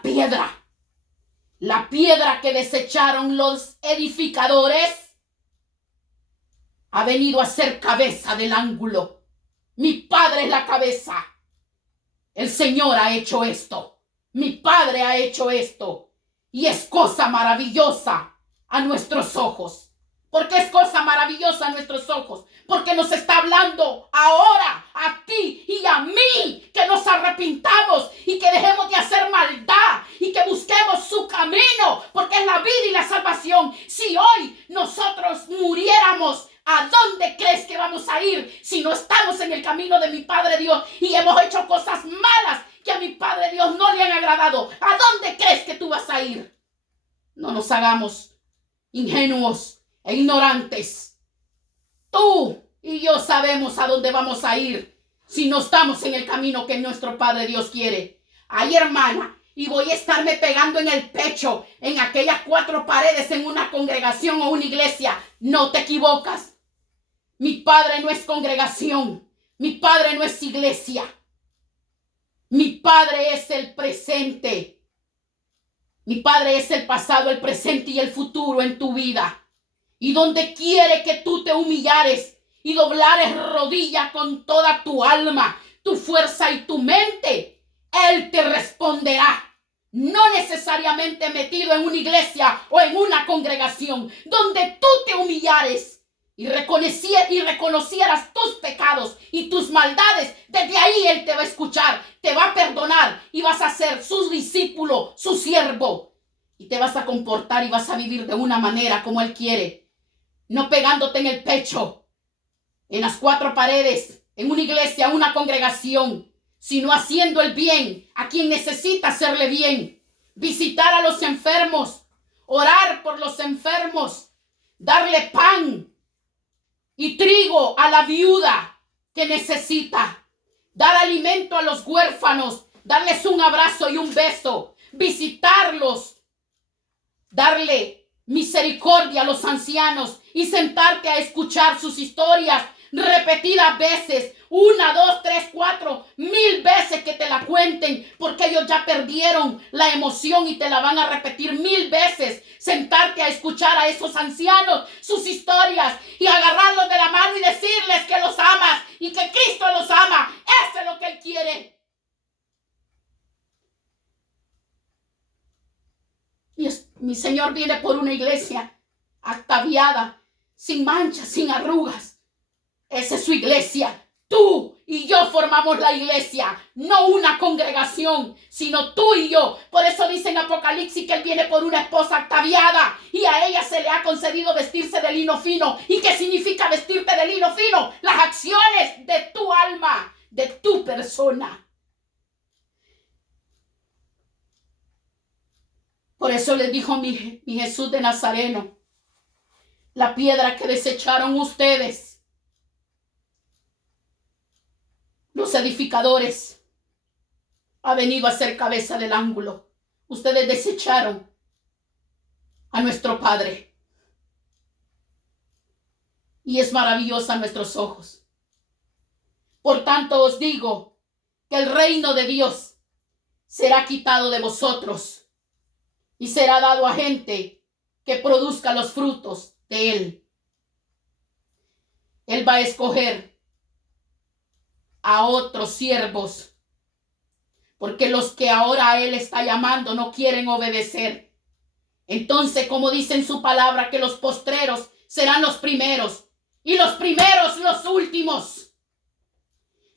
piedra que desecharon los edificadores ha venido a ser cabeza del ángulo. Mi Padre es la cabeza. El Señor ha hecho esto. Mi Padre ha hecho esto. Y es cosa maravillosa a nuestros ojos. ¿Por qué es cosa maravillosa a nuestros ojos? Porque nos está hablando ahora a ti y a mí que nos arrepintamos y que dejemos de hacer maldad y que busquemos su camino, porque es la vida y la salvación. Si hoy nosotros muriéramos, ¿a dónde crees que vamos a ir si no estamos en el camino de mi Padre Dios y hemos hecho cosas malas que a mi Padre Dios no le han agradado? ¿A dónde crees que tú vas a ir? No nos hagamos ingenuos e ignorantes. Tú y yo sabemos a dónde vamos a ir si no estamos en el camino que nuestro Padre Dios quiere. Ay, hermana, y voy a estarme pegando en el pecho en aquellas 4 paredes en una congregación o una iglesia. No te equivocas. Mi Padre no es congregación. Mi Padre no es iglesia. Mi Padre es el presente. Mi Padre es el pasado, el presente y el futuro en tu vida. Y donde quiere que tú te humillares y doblares rodilla con toda tu alma, tu fuerza y tu mente, Él te responderá. No necesariamente metido en una iglesia o en una congregación, donde tú te humillares y reconocieras tus pecados y tus maldades, desde ahí Él te va a escuchar, te va a perdonar y vas a ser su discípulo, su siervo. Y te vas a comportar y vas a vivir de una manera como Él quiere. No pegándote en el pecho, en las 4 paredes, en una iglesia, una congregación, sino haciendo el bien a quien necesita hacerle bien. Visitar a los enfermos, orar por los enfermos, darle pan y trigo a la viuda que necesita, dar alimento a los huérfanos, darles un abrazo y un beso, visitarlos, darle misericordia a los ancianos y sentarte a escuchar sus historias repetidas veces, 1, 2, 3, 4, 1000 veces que te la cuenten, porque ellos ya perdieron la emoción y te la van a repetir 1000 veces. Sentarte a escuchar a esos ancianos sus historias y agarrarlos de la mano y decirles que los amas y que Cristo los ama. Eso es lo que Él quiere. Mi Señor viene por una iglesia ataviada, sin manchas, sin arrugas. Esa es su iglesia. Tú y yo formamos la iglesia, no una congregación, sino tú y yo. Por eso dice en Apocalipsis que Él viene por una esposa ataviada y a ella se le ha concedido vestirse de lino fino. ¿Y qué significa vestirte de lino fino? Las acciones de tu alma, de tu persona. Por eso les dijo mi Jesús de Nazareno, la piedra que desecharon ustedes, los edificadores, ha venido a ser cabeza del ángulo. Ustedes desecharon a nuestro Padre. Y es maravillosa a nuestros ojos. Por tanto os digo que el reino de Dios será quitado de vosotros y será dado a gente que produzca los frutos de él. Él va a escoger a otros siervos, porque los que ahora a él está llamando no quieren obedecer. Entonces, como dice en su palabra, que los postreros serán los primeros y los primeros los últimos.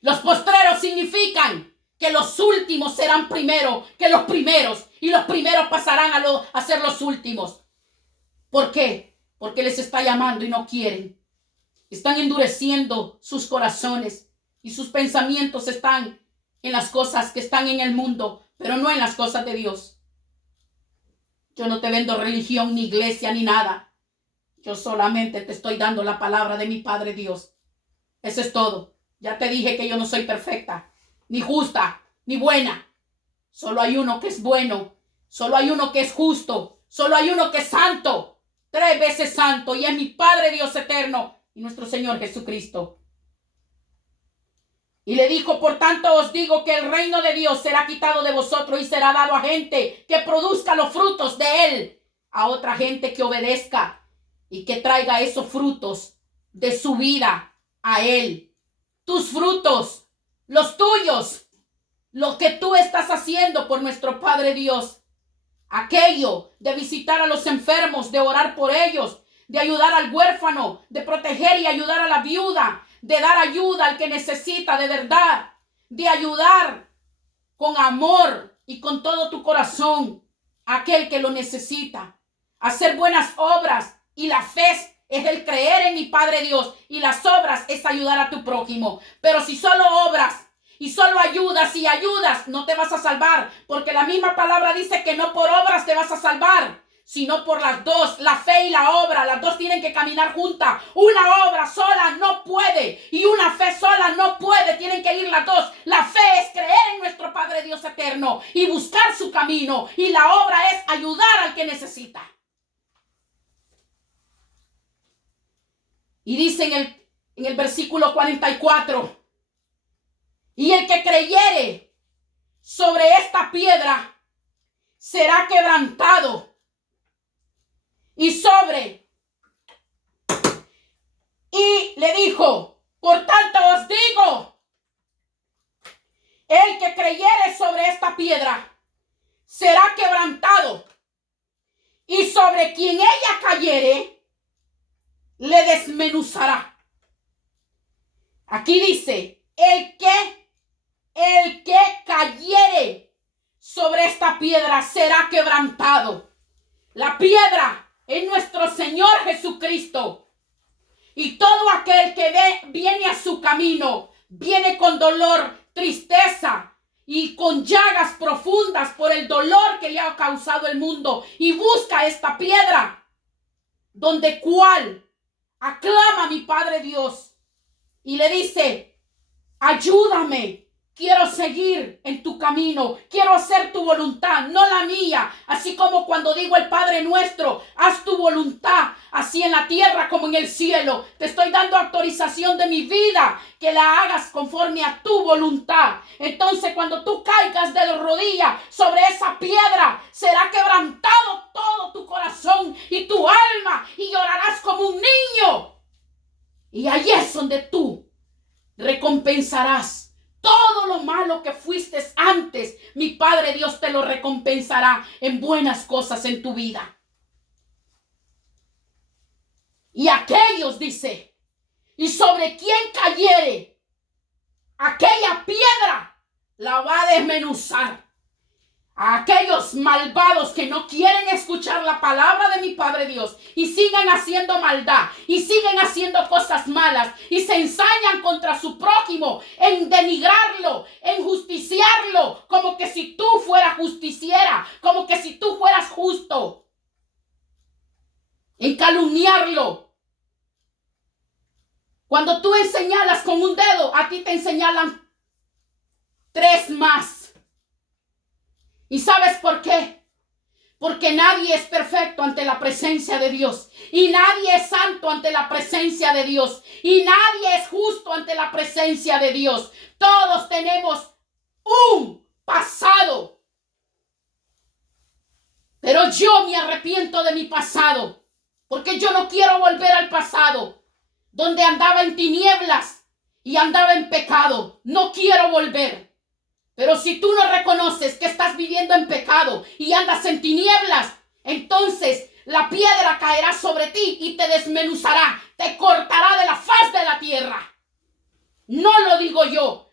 Los postreros significan que los últimos serán primero que los primeros y los primeros pasarán a ser los últimos. ¿Por qué? Porque les está llamando y no quieren. Están endureciendo sus corazones y sus pensamientos están en las cosas que están en el mundo, pero no en las cosas de Dios. Yo no te vendo religión, ni iglesia, ni nada. Yo solamente te estoy dando la palabra de mi Padre Dios. Eso es todo. Ya te dije que yo no soy perfecta, ni justa, ni buena. Solo hay uno que es bueno. Solo hay uno que es justo. Solo hay uno que es santo. 3 veces santo. Y es mi Padre Dios eterno y nuestro Señor Jesucristo. Y le dijo, por tanto os digo que el reino de Dios será quitado de vosotros y será dado a gente que produzca los frutos de él. A otra gente que obedezca y que traiga esos frutos de su vida a él. Tus frutos, los tuyos, lo que tú estás haciendo por nuestro Padre Dios. Aquello de visitar a los enfermos, de orar por ellos, de ayudar al huérfano, de proteger y ayudar a la viuda, de dar ayuda al que necesita de verdad, de ayudar con amor y con todo tu corazón a aquel que lo necesita. Hacer buenas obras, y la fe es el creer en mi Padre Dios, y las obras es ayudar a tu prójimo. Pero si solo obras y solo ayudas y ayudas, no te vas a salvar, porque la misma palabra dice que no por obras te vas a salvar, sino por las dos, la fe y la obra. Las dos tienen que caminar juntas. Una obra sola no puede y una fe sola no puede. Tienen que ir las dos. La fe es creer en nuestro Padre Dios eterno y buscar su camino, y la obra es ayudar al que necesita. Y dice en el versículo 44, y el que creyere sobre esta piedra será quebrantado, y le dijo, por tanto os digo, el que creyere sobre esta piedra será quebrantado, y sobre quien ella cayere le desmenuzará. Aquí dice, el que cayere sobre esta piedra será quebrantado. La piedra es nuestro Señor Jesucristo. Y todo aquel que viene a su camino, viene con dolor, tristeza y con llagas profundas por el dolor que le ha causado el mundo, y busca esta piedra, donde cual aclama a mi Padre Dios y le dice, ayúdame, quiero seguir en tu camino, quiero hacer tu voluntad, no la mía. Así como cuando digo el Padre nuestro, haz tu voluntad, así en la tierra como en el cielo. Te estoy dando autorización de mi vida, que la hagas conforme a tu voluntad. Entonces, cuando tú caigas de rodillas sobre esa piedra, será quebrantado todo tu corazón y tu alma, y llorarás como un niño. Y ahí es donde tú recompensarás todo lo malo que fuiste antes. Mi Padre Dios te lo recompensará en buenas cosas en tu vida. Y aquellos, dice, y sobre quien cayere, aquella piedra la va a desmenuzar. A aquellos malvados que no quieren escuchar la palabra de mi Padre Dios y siguen haciendo maldad y siguen haciendo cosas malas y se ensañan contra su prójimo en denigrarlo, en justiciarlo, como que si tú fueras justiciera, como que si tú fueras justo, en calumniarlo. Cuando tú señalas con un dedo, a ti te señalan 3 más. ¿Y sabes por qué? Porque nadie es perfecto ante la presencia de Dios. Y nadie es santo ante la presencia de Dios. Y nadie es justo ante la presencia de Dios. Todos tenemos un pasado. Pero yo me arrepiento de mi pasado. Porque yo no quiero volver al pasado. Donde andaba en tinieblas y andaba en pecado. No quiero volver. Pero si tú no reconoces que estás viviendo en pecado y andas en tinieblas, entonces la piedra caerá sobre ti y te desmenuzará, te cortará de la faz de la tierra. No lo digo yo,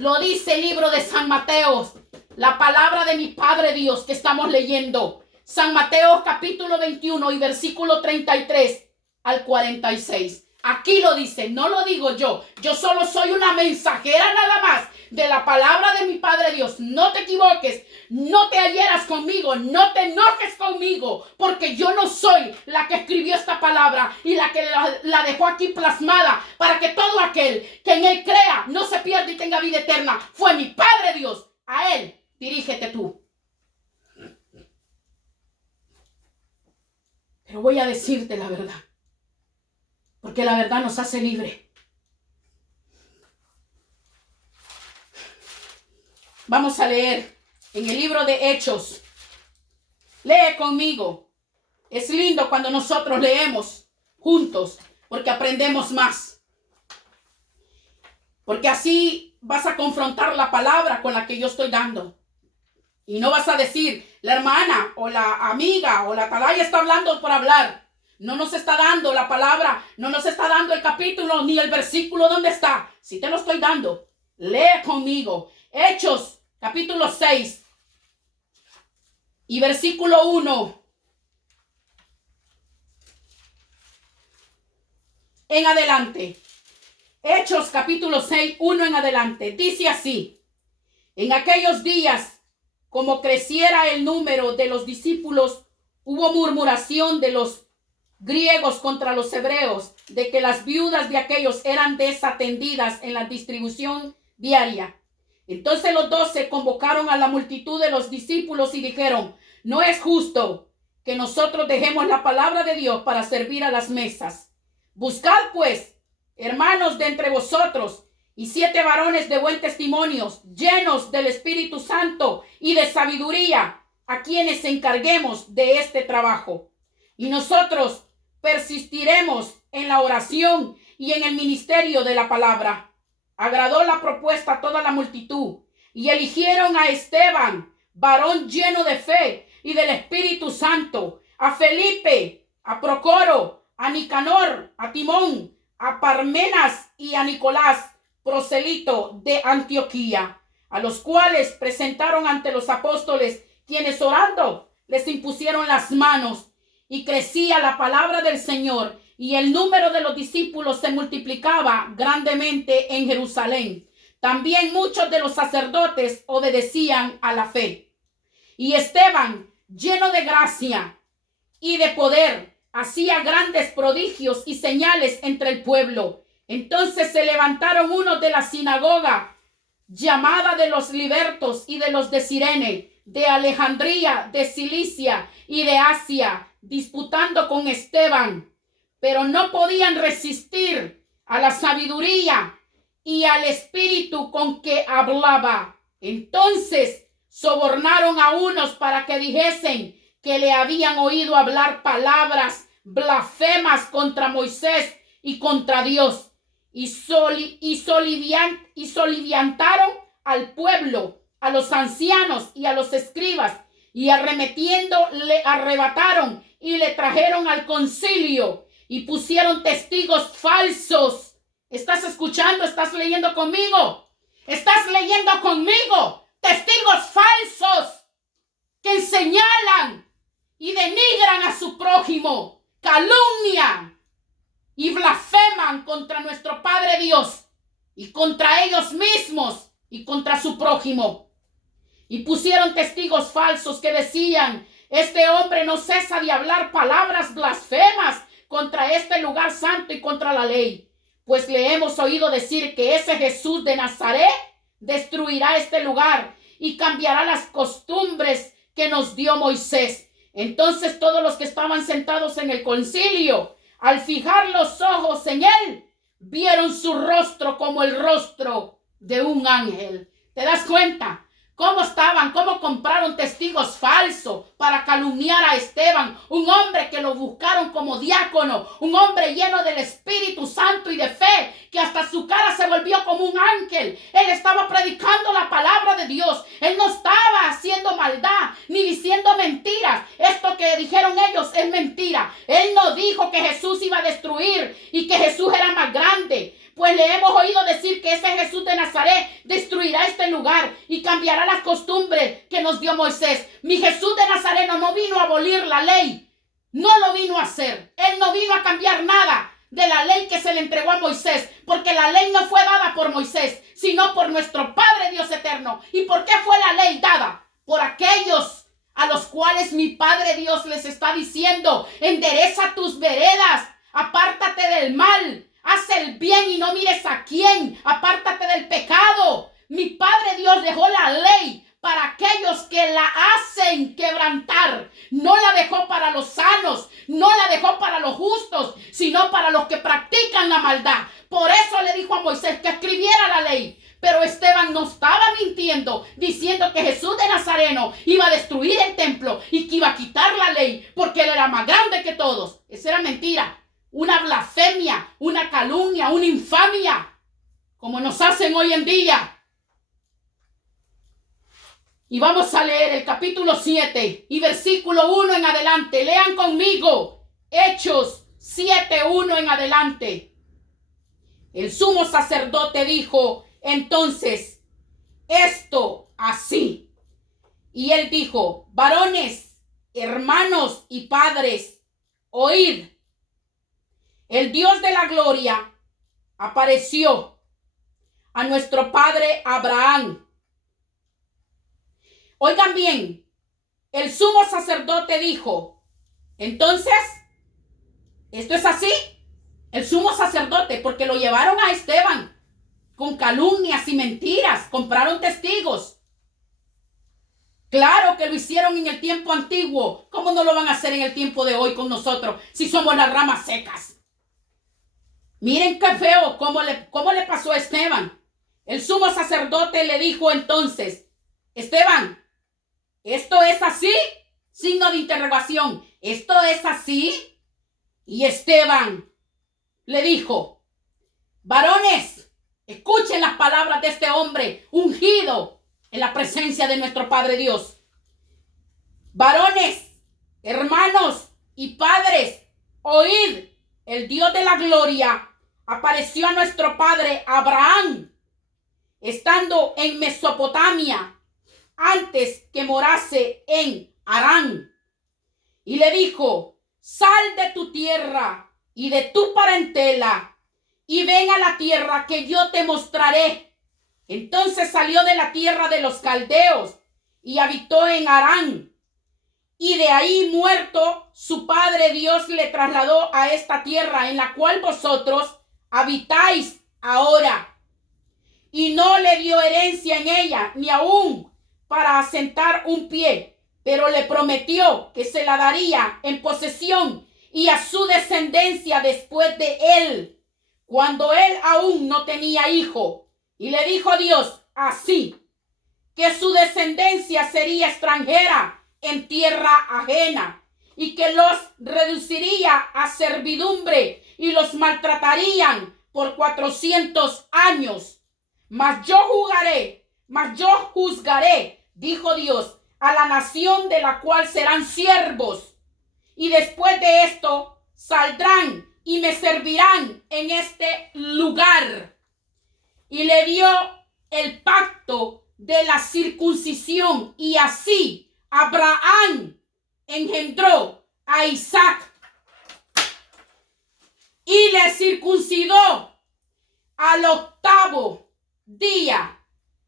lo dice el libro de San Mateo, la palabra de mi Padre Dios que estamos leyendo. San Mateo capítulo 21 y versículo 33 al 46. Aquí lo dice, no lo digo yo. Yo solo soy una mensajera nada más de la palabra de mi Padre Dios. No te equivoques, no te hieras conmigo, no te enojes conmigo, porque yo no soy la que escribió esta palabra y la que la dejó aquí plasmada para que todo aquel que en él crea no se pierda y tenga vida eterna. Fue mi Padre Dios. A él dirígete tú. Pero voy a decirte la verdad, porque la verdad nos hace libre. Vamos a leer en el libro de Hechos. Lee conmigo. Es lindo cuando nosotros leemos juntos, porque aprendemos más. Porque así vas a confrontar la palabra con la que yo estoy dando. Y no vas a decir, la hermana o la amiga o la atalaya está hablando por hablar. No nos está dando la palabra, no nos está dando el capítulo ni el versículo donde está. Si te lo estoy dando, lee conmigo. Hechos, capítulo 6 y versículo 1. En adelante. Hechos, capítulo 6, 1 en adelante. Dice así. En aquellos días, como creciera el número de los discípulos, hubo murmuración de los griegos contra los hebreos, de que las viudas de aquellos eran desatendidas en la distribución diaria. Entonces los 12 convocaron a la multitud de los discípulos y dijeron, no es justo que nosotros dejemos la palabra de Dios para servir a las mesas. Buscad pues, hermanos, de entre vosotros, y 7 varones de buen testimonio, llenos del Espíritu Santo y de sabiduría, a quienes encarguemos de este trabajo. Y nosotros persistiremos en la oración y en el ministerio de la palabra. Agradó la propuesta a toda la multitud y eligieron a Esteban, varón lleno de fe y del Espíritu Santo, a Felipe, a Procoro, a Nicanor, a Timón, a Parmenas y a Nicolás, proselito de Antioquía, a los cuales presentaron ante los apóstoles, quienes orando les impusieron las manos, y crecía la palabra del Señor, y el número de los discípulos se multiplicaba grandemente en Jerusalén. También muchos de los sacerdotes obedecían a la fe. Y Esteban, lleno de gracia y de poder, hacía grandes prodigios y señales entre el pueblo. Entonces se levantaron unos de la sinagoga, llamada de los libertos y de los de Cirene, de Alejandría, de Cilicia y de Asia, disputando con Esteban, pero no podían resistir a la sabiduría y al espíritu con que hablaba. Entonces sobornaron a unos para que dijesen que le habían oído hablar palabras blasfemas contra Moisés y contra Dios, y soliviantaron al pueblo, a los ancianos y a los escribas, y arremetiendo le arrebataron y le trajeron al concilio y pusieron testigos falsos. ¿Estás escuchando? ¿Estás leyendo conmigo? ¿Estás leyendo conmigo? Testigos falsos que señalan y denigran a su prójimo, calumnian y blasfeman contra nuestro Padre Dios y contra ellos mismos y contra su prójimo. Y pusieron testigos falsos que decían, este hombre no cesa de hablar palabras blasfemas contra este lugar santo y contra la ley. Pues le hemos oído decir que ese Jesús de Nazaret destruirá este lugar y cambiará las costumbres que nos dio Moisés Entonces todos los que estaban sentados en el concilio, al fijar los ojos en él, vieron su rostro como el rostro de un ángel. ¿Te das cuenta? ¿Cómo estaban? ¿Cómo compraron testigos falsos para calumniar a Esteban? Un hombre que lo buscaron como diácono, un hombre lleno del Espíritu Santo y de fe, que hasta su cara se volvió como un ángel. Él estaba predicando la palabra de Dios. Él no estaba haciendo maldad ni diciendo mentiras. Esto que dijeron ellos es mentira. Él no dijo que Jesús iba a destruir y que Jesús era más grande. Pues le hemos oído decir que ese Jesús de Nazaret destruirá este lugar y cambiará las costumbres que nos dio Moisés. Mi Jesús de Nazareno no vino a abolir la ley. No lo vino a hacer. Él no vino a cambiar nada de la ley que se le entregó a Moisés. Porque la ley no fue dada por Moisés, sino por nuestro Padre Dios eterno. ¿Y por qué fue la ley dada? Por aquellos a los cuales mi Padre Dios les está diciendo: endereza tus veredas, apártate del mal. Haz el bien y no mires a quién. Apártate del pecado. Mi Padre Dios dejó la ley para aquellos que la hacen quebrantar. No la dejó para los sanos. No la dejó para los justos, sino para los que practican la maldad. Por eso le dijo a Moisés que escribiera la ley. Pero Esteban no estaba mintiendo, diciendo que Jesús de Nazareno iba a destruir el templo y que iba a quitar la ley porque él era más grande que todos. Esa era mentira. Una blasfemia, una calumnia, una infamia, como nos hacen hoy en día. Y vamos a leer el capítulo 7 y versículo 1 en adelante. Lean conmigo Hechos 7:1 en adelante. El sumo sacerdote dijo entonces: esto así. Y él dijo: varones, hermanos y padres, oíd. El Dios de la gloria apareció a nuestro padre Abraham. Oigan bien, el sumo sacerdote dijo, entonces, ¿esto es así? El sumo sacerdote, porque lo llevaron a Esteban con calumnias y mentiras, compraron testigos. Claro que lo hicieron en el tiempo antiguo. ¿Cómo no lo van a hacer en el tiempo de hoy con nosotros si somos las ramas secas? Miren qué feo cómo le pasó a Esteban. El sumo sacerdote le dijo entonces: Esteban, ¿esto es así? Signo de interrogación. ¿Esto es así? Y Esteban le dijo: varones, escuchen las palabras de este hombre ungido en la presencia de nuestro Padre Dios. Varones, hermanos y padres, oíd. El Dios de la gloria apareció a nuestro padre Abraham, estando en Mesopotamia, antes que morase en Harán. Y le dijo: sal de tu tierra y de tu parentela, y ven a la tierra que yo te mostraré. Entonces salió de la tierra de los caldeos y habitó en Harán. Y de ahí, muerto, su padre Dios le trasladó a esta tierra en la cual vosotros habitáis ahora. Y no le dio herencia en ella, ni aún para asentar un pie, pero le prometió que se la daría en posesión y a su descendencia después de él, cuando él aún no tenía hijo. Y le dijo Dios así, que su descendencia sería extranjera en tierra ajena, y que los reduciría a servidumbre y los maltratarían por 400 años. Mas yo juzgaré, dijo Dios, a la nación de la cual serán siervos, y después de esto saldrán y me servirán en este lugar. Y le dio el pacto de la circuncisión, y así Abraham engendró a Isaac y le circuncidó al 8º día,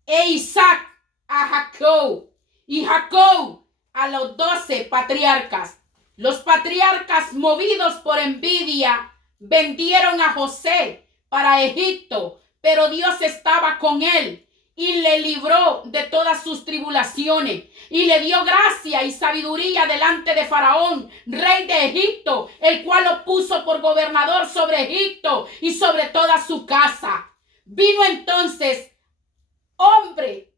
e Isaac a Jacob, y Jacob a los 12 patriarcas. Los patriarcas, movidos por envidia, vendieron a José para Egipto, pero Dios estaba con él y le libró de todas sus tribulaciones y le dio gracia y sabiduría delante de Faraón, rey de Egipto, el cual lo puso por gobernador sobre Egipto y sobre toda su casa. Vino entonces hambre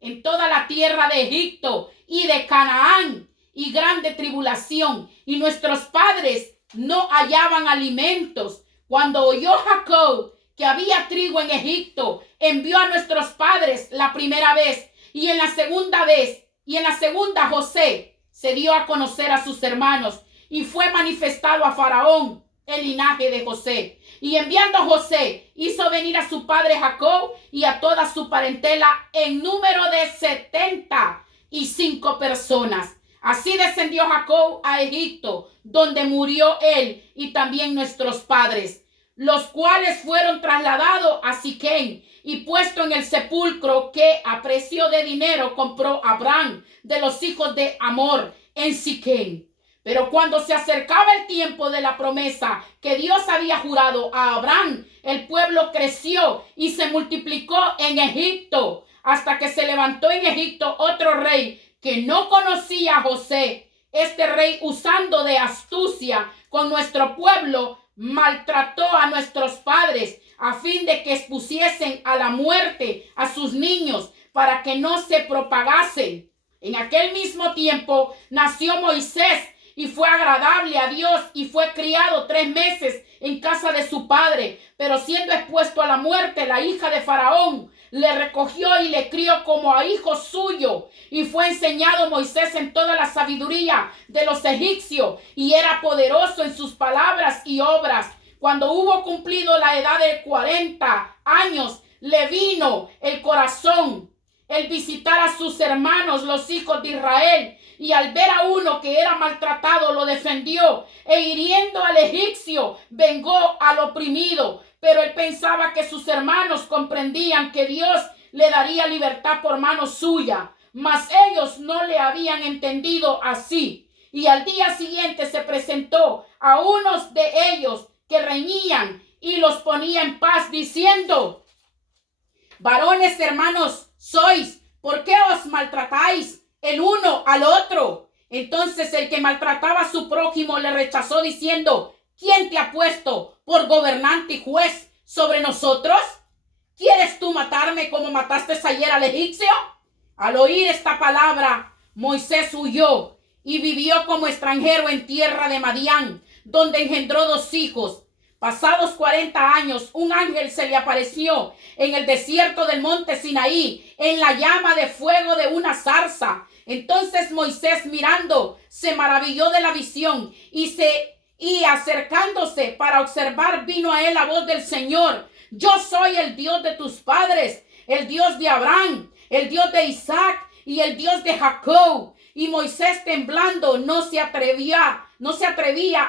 en toda la tierra de Egipto y de Canaán y grande tribulación, y nuestros padres no hallaban alimentos. Cuando oyó Jacob que había trigo en Egipto, envió a nuestros padres la primera vez, y en la segunda José se dio a conocer a sus hermanos, y fue manifestado a Faraón el linaje de José. Y enviando a José, hizo venir a su padre Jacob y a toda su parentela en número de 75 personas. Así descendió Jacob a Egipto, donde murió él y también nuestros padres, los cuales fueron trasladados a Siquem y puesto en el sepulcro que a precio de dinero compró Abraham de los hijos de Amor en Siquem. Pero cuando se acercaba el tiempo de la promesa que Dios había jurado a Abraham, el pueblo creció y se multiplicó en Egipto, hasta que se levantó en Egipto otro rey que no conocía a José. Este rey, usando de astucia con nuestro pueblo, maltrató a nuestros padres a fin de que expusiesen a la muerte a sus niños para que no se propagasen. En aquel mismo tiempo nació Moisés y fue agradable a Dios y fue criado 3 meses en casa de su padre, pero siendo expuesto a la muerte, la hija de Faraón le recogió y le crió como a hijo suyo, y fue enseñado Moisés en toda la sabiduría de los egipcios y era poderoso en sus palabras y obras. Cuando hubo cumplido la edad de 40 años, le vino el corazón el visitar a sus hermanos, los hijos de Israel, y al ver a uno que era maltratado, lo defendió, e hiriendo al egipcio, vengó al oprimido. Pero él pensaba que sus hermanos comprendían que Dios le daría libertad por mano suya, mas ellos no le habían entendido así. Y al día siguiente se presentó a unos de ellos que reñían y los ponía en paz, diciendo: varones hermanos sois, ¿por qué os maltratáis el uno al otro? Entonces el que maltrataba a su prójimo le rechazó, diciendo: ¿quién te ha puesto por gobernante y juez sobre nosotros? ¿Quieres tú matarme como mataste ayer al egipcio? Al oír esta palabra, Moisés huyó y vivió como extranjero en tierra de Madián, donde engendró 2 hijos. Pasados 40 años, un ángel se le apareció en el desierto del monte Sinaí, en la llama de fuego de una zarza. Entonces Moisés, mirando, se maravilló de la visión y acercándose para observar, vino a él la voz del Señor: yo soy el Dios de tus padres, el Dios de Abraham, el Dios de Isaac y el Dios de Jacob. Y Moisés, temblando, no se atrevía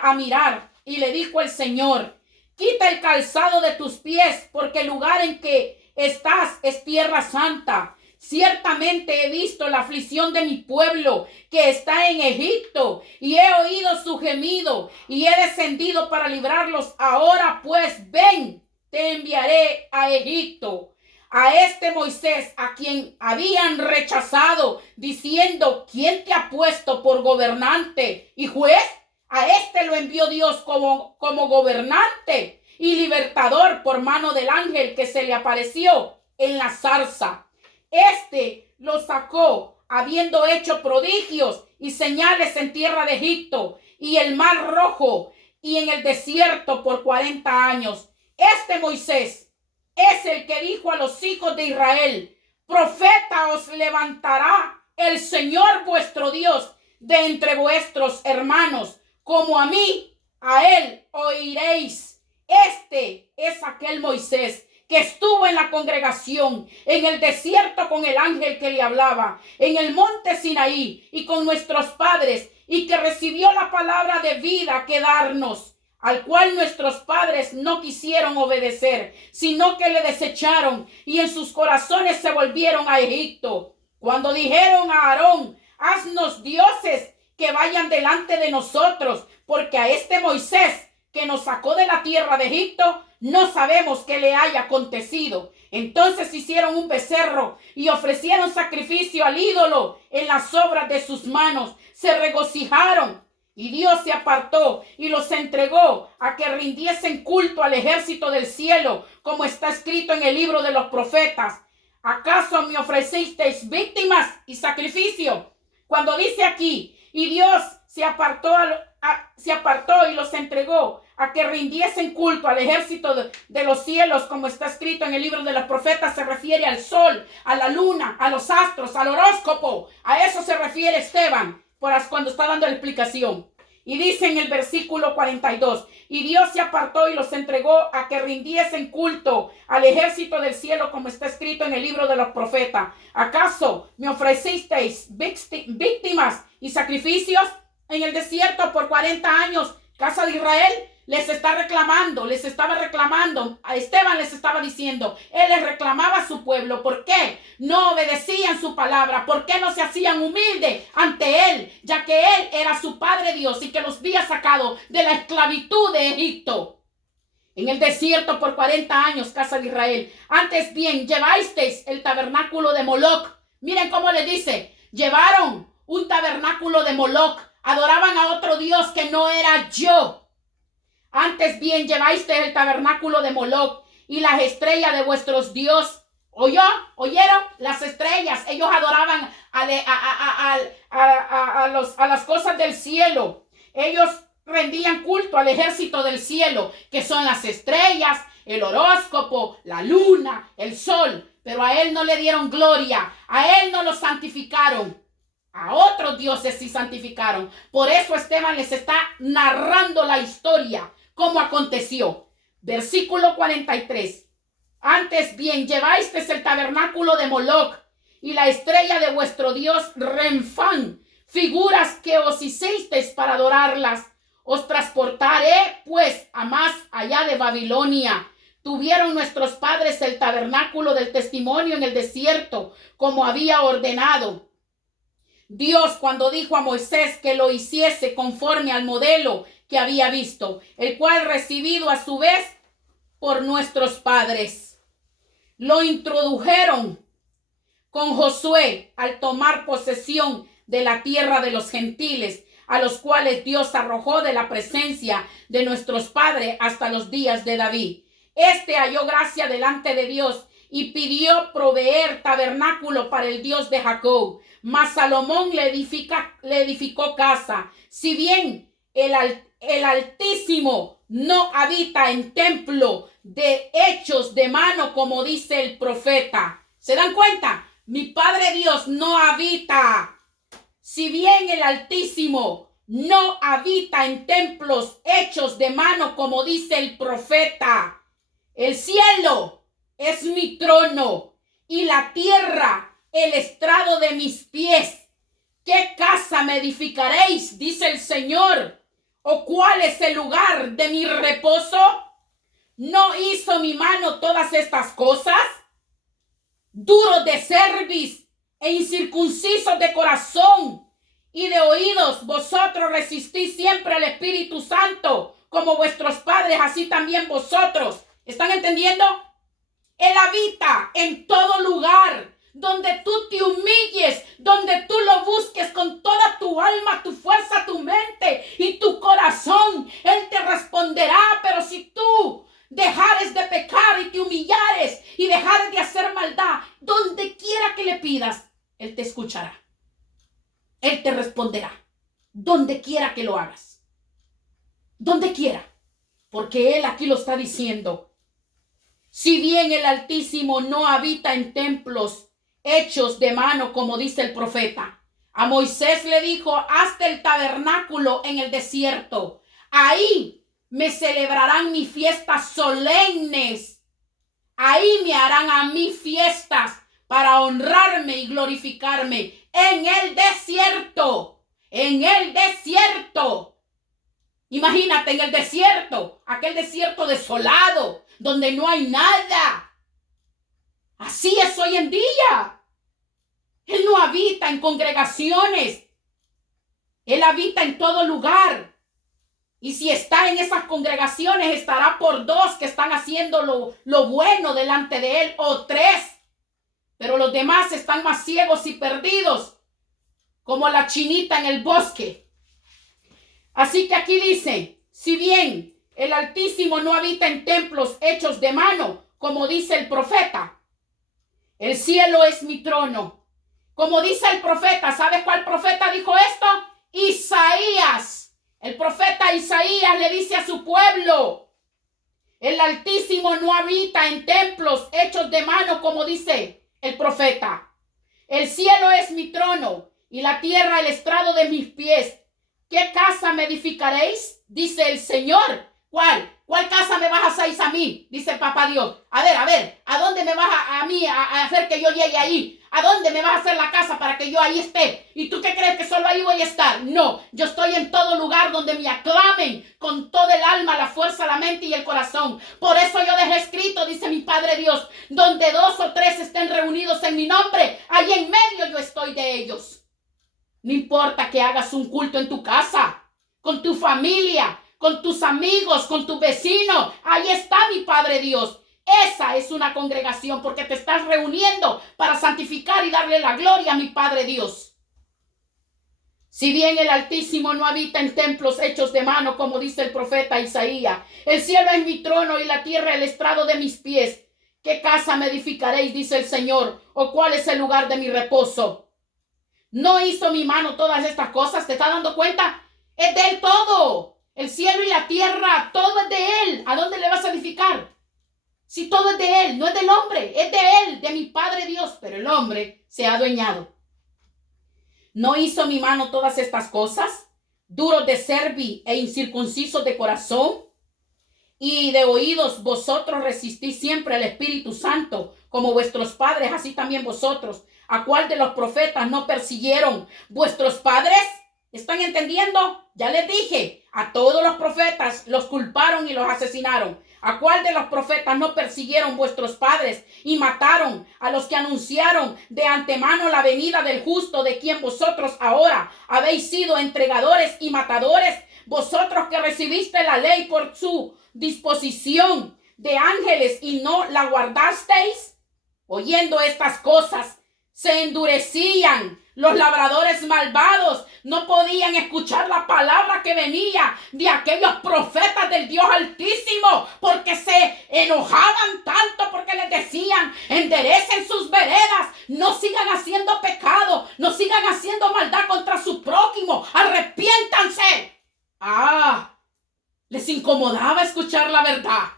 a mirar. Y le dijo el Señor: quita el calzado de tus pies, porque el lugar en que estás es tierra santa. Ciertamente he visto la aflicción de mi pueblo que está en Egipto, y he oído su gemido, y he descendido para librarlos. Ahora pues, ven, te enviaré a Egipto. A este Moisés, a quien habían rechazado, diciendo: ¿quién te ha puesto por gobernante y juez? A este lo envió Dios como gobernante y libertador por mano del ángel que se le apareció en la zarza. Este lo sacó habiendo hecho prodigios y señales en tierra de Egipto y el mar Rojo y en el desierto por 40 años. Este Moisés es el que dijo a los hijos de Israel: profeta os levantará el Señor vuestro Dios de entre vuestros hermanos, como a mí, a él oiréis. Este es aquel Moisés que estuvo en la congregación, en el desierto con el ángel que le hablaba, en el monte Sinaí y con nuestros padres, y que recibió la palabra de vida que darnos, al cual nuestros padres no quisieron obedecer, sino que le desecharon, y en sus corazones se volvieron a Egipto. Cuando dijeron a Aarón: haznos dioses que vayan delante de nosotros, porque a este Moisés que nos sacó de la tierra de Egipto no sabemos qué le haya acontecido. Entonces hicieron un becerro y ofrecieron sacrificio al ídolo en las obras de sus manos. Se regocijaron y Dios se apartó y los entregó a que rindiesen culto al ejército del cielo, como está escrito en el libro de los profetas. ¿Acaso me ofrecisteis víctimas y sacrificio? Cuando dice aquí, y Dios se apartó y los entregó a que rindiesen culto al ejército de los cielos, como está escrito en el libro de los profetas, se refiere al sol, a la luna, a los astros, al horóscopo. A eso se refiere Esteban cuando está dando la explicación. Y dice en el versículo 42, y Dios se apartó y los entregó a que rindiesen culto al ejército del cielo, como está escrito en el libro de los profetas. ¿Acaso me ofrecisteis víctimas y sacrificios en el desierto por 40 años? Casa de Israel les estaba reclamando. A Esteban les estaba diciendo, él les reclamaba a su pueblo. ¿Por qué no obedecían su palabra? ¿Por qué no se hacían humildes ante él? Ya que él era su Padre Dios y que los había sacado de la esclavitud de Egipto. En el desierto por 40 años, casa de Israel. Antes bien, llevasteis el tabernáculo de Moloc. Miren cómo le dice, llevaron un tabernáculo de Moloc. Adoraban a otro Dios que no era yo. Antes bien llevasteis el tabernáculo de Moloc y las estrellas de vuestros dioses. ¿Oyeron? Las estrellas. Ellos adoraban a las cosas del cielo. Ellos rendían culto al ejército del cielo, que son las estrellas, el horóscopo, la luna, el sol. Pero a él no le dieron gloria. A él no lo santificaron. A otros dioses sí santificaron. Por eso Esteban les está narrando la historia, cómo aconteció. Versículo 43. Antes bien llevasteis el tabernáculo de Moloc y la estrella de vuestro dios Renfán, figuras que os hicisteis para adorarlas. Os transportaré pues a más allá de Babilonia. Tuvieron nuestros padres el tabernáculo del testimonio en el desierto, como había ordenado Dios cuando dijo a Moisés que lo hiciese conforme al modelo que había visto, el cual recibido a su vez por nuestros padres. Lo introdujeron con Josué al tomar posesión de la tierra de los gentiles, a los cuales Dios arrojó de la presencia de nuestros padres hasta los días de David. Este halló gracia delante de Dios y pidió proveer tabernáculo para el Dios de Jacob. Mas Salomón le edificó casa. Si bien el Altísimo no habita en templo de hechos de mano, como dice el profeta. ¿Se dan cuenta? Mi Padre Dios no habita. Si bien el Altísimo no habita en templos hechos de mano, como dice el profeta. El cielo es mi trono y la tierra el estrado de mis pies. ¿Qué casa me edificaréis? Dice el Señor. ¿O cuál es el lugar de mi reposo? ¿No hizo mi mano todas estas cosas? Duros de cerviz e incircuncisos de corazón y de oídos, vosotros resistís siempre al Espíritu Santo, como vuestros padres, así también vosotros. ¿Están entendiendo? Él habita en todo lugar. Donde tú te humilles, donde tú lo busques con toda tu alma, tu fuerza, tu mente y tu corazón, Él te responderá. Pero si tú dejares de pecar y te humillares y dejares de hacer maldad, donde quiera que le pidas, Él te escuchará. Él te responderá. Donde quiera que lo hagas. Donde quiera. Porque Él aquí lo está diciendo. Si bien el Altísimo no habita en templos hechos de mano, como dice el profeta, a Moisés le dijo: hazte el tabernáculo en el desierto. Ahí me celebrarán mis fiestas solemnes. Ahí me harán a mí fiestas para honrarme y glorificarme en el desierto. En el desierto. Imagínate, en el desierto, aquel desierto desolado, donde no hay nada. Así es hoy en día. Él no habita en congregaciones. Él habita en todo lugar. Y si está en esas congregaciones, estará por 2 que están haciendo lo bueno delante de él, o 3. Pero los demás están más ciegos y perdidos, como la chinita en el bosque. Así que aquí dice, si bien el Altísimo no habita en templos hechos de mano, como dice el profeta, el cielo es mi trono. Como dice el profeta, ¿sabes cuál profeta dijo esto? Isaías. El profeta Isaías le dice a su pueblo, el Altísimo no habita en templos hechos de mano, como dice el profeta. El cielo es mi trono y la tierra el estrado de mis pies. ¿Qué casa me edificaréis? Dice el Señor. ¿Cuál? ¿Cuál casa me vas a hacer a mí? Dice papá Dios. A ver, ¿a dónde me vas a mí a hacer que yo llegue ahí? ¿A dónde me vas a hacer la casa para que yo ahí esté? ¿Y tú qué crees que solo ahí voy a estar? No, yo estoy en todo lugar donde me aclamen con todo el alma, la fuerza, la mente y el corazón. Por eso yo dejé escrito, dice mi Padre Dios, donde 2 o 3 estén reunidos en mi nombre, ahí en medio yo estoy de ellos. No importa que hagas un culto en tu casa, con tu familia, con tus amigos, con tus vecinos. Ahí está mi Padre Dios. Esa es una congregación porque te estás reuniendo para santificar y darle la gloria a mi Padre Dios. Si bien el Altísimo no habita en templos hechos de mano, como dice el profeta Isaías, el cielo es mi trono y la tierra el estrado de mis pies. ¿Qué casa me edificaréis? Dice el Señor. ¿O cuál es el lugar de mi reposo? ¿No hizo mi mano todas estas cosas? ¿Te estás dando cuenta? Es de Él todo. El cielo y la tierra, todo es de Él. ¿A dónde le vas a edificar? Si todo es de Él, no es del hombre, es de Él, de mi Padre Dios. Pero el hombre se ha adueñado. ¿No hizo mi mano todas estas cosas? Duros de cerviz e incircuncisos de corazón y de oídos, vosotros resistís siempre al Espíritu Santo, como vuestros padres, así también vosotros. ¿A cuál de los profetas no persiguieron vuestros padres? ¿Están entendiendo? Ya les dije, a todos los profetas los culparon y los asesinaron. ¿A cuál de los profetas no persiguieron vuestros padres y mataron a los que anunciaron de antemano la venida del justo, de quien vosotros ahora habéis sido entregadores y matadores? Vosotros que recibiste la ley por su disposición de ángeles y no la guardasteis. Oyendo estas cosas, se endurecían. Los labradores malvados no podían escuchar la palabra que venía de aquellos profetas del Dios Altísimo, porque se enojaban tanto, porque les decían, enderecen sus veredas, no sigan haciendo pecado, no sigan haciendo maldad contra su prójimo, arrepiéntanse. Les incomodaba escuchar la verdad.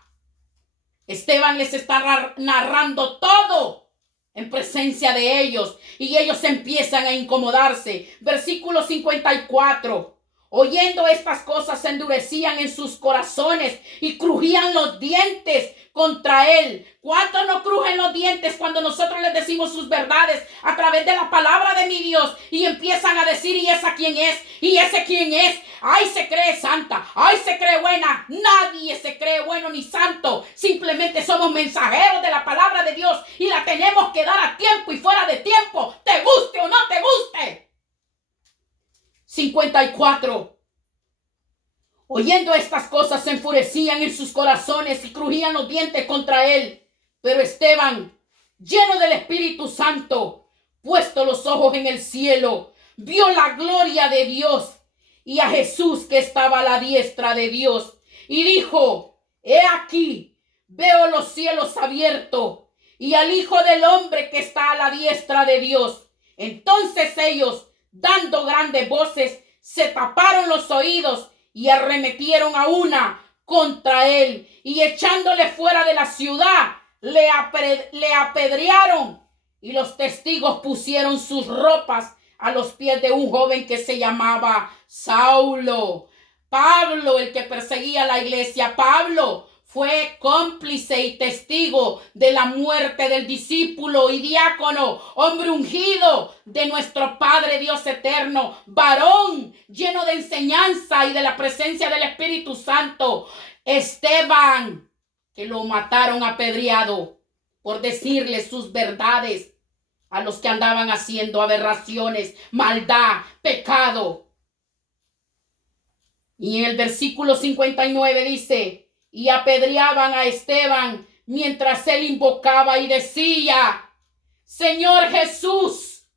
Esteban les está narrando todo en presencia de ellos y ellos empiezan a incomodarse. Versículo 54. Oyendo estas cosas se endurecían en sus corazones y crujían los dientes contra él. ¿Cuántos no crujen los dientes cuando nosotros les decimos sus verdades a través de la palabra de mi Dios? Y empiezan a decir, ¿y esa quién es? ¿Y ese quién es? ¡Ay, se cree santa! ¡Ay, se cree buena! Nadie se cree bueno ni santo. Simplemente somos mensajeros de la palabra de Dios y la tenemos que dar a tiempo y fuera de tiempo, te guste o no te guste. 54. Oyendo estas cosas se enfurecían en sus corazones y crujían los dientes contra él. Pero Esteban, lleno del Espíritu Santo, puesto los ojos en el cielo, vio la gloria de Dios y a Jesús que estaba a la diestra de Dios. Y dijo, he aquí, veo los cielos abiertos y al Hijo del Hombre que está a la diestra de Dios. Entonces ellos, dando grandes voces, se taparon los oídos y arremetieron a una contra él y echándole fuera de la ciudad, le apedrearon. Y los testigos pusieron sus ropas a los pies de un joven que se llamaba Saulo. Pablo, el que perseguía la iglesia, Pablo fue cómplice y testigo de la muerte del discípulo y diácono, hombre ungido de nuestro Padre Dios eterno, varón lleno de enseñanza y de la presencia del Espíritu Santo, Esteban, que lo mataron apedreado por decirle sus verdades a los que andaban haciendo aberraciones, maldad, pecado. Y en el versículo 59 dice, y apedreaban a Esteban mientras él invocaba y decía, Señor Jesús,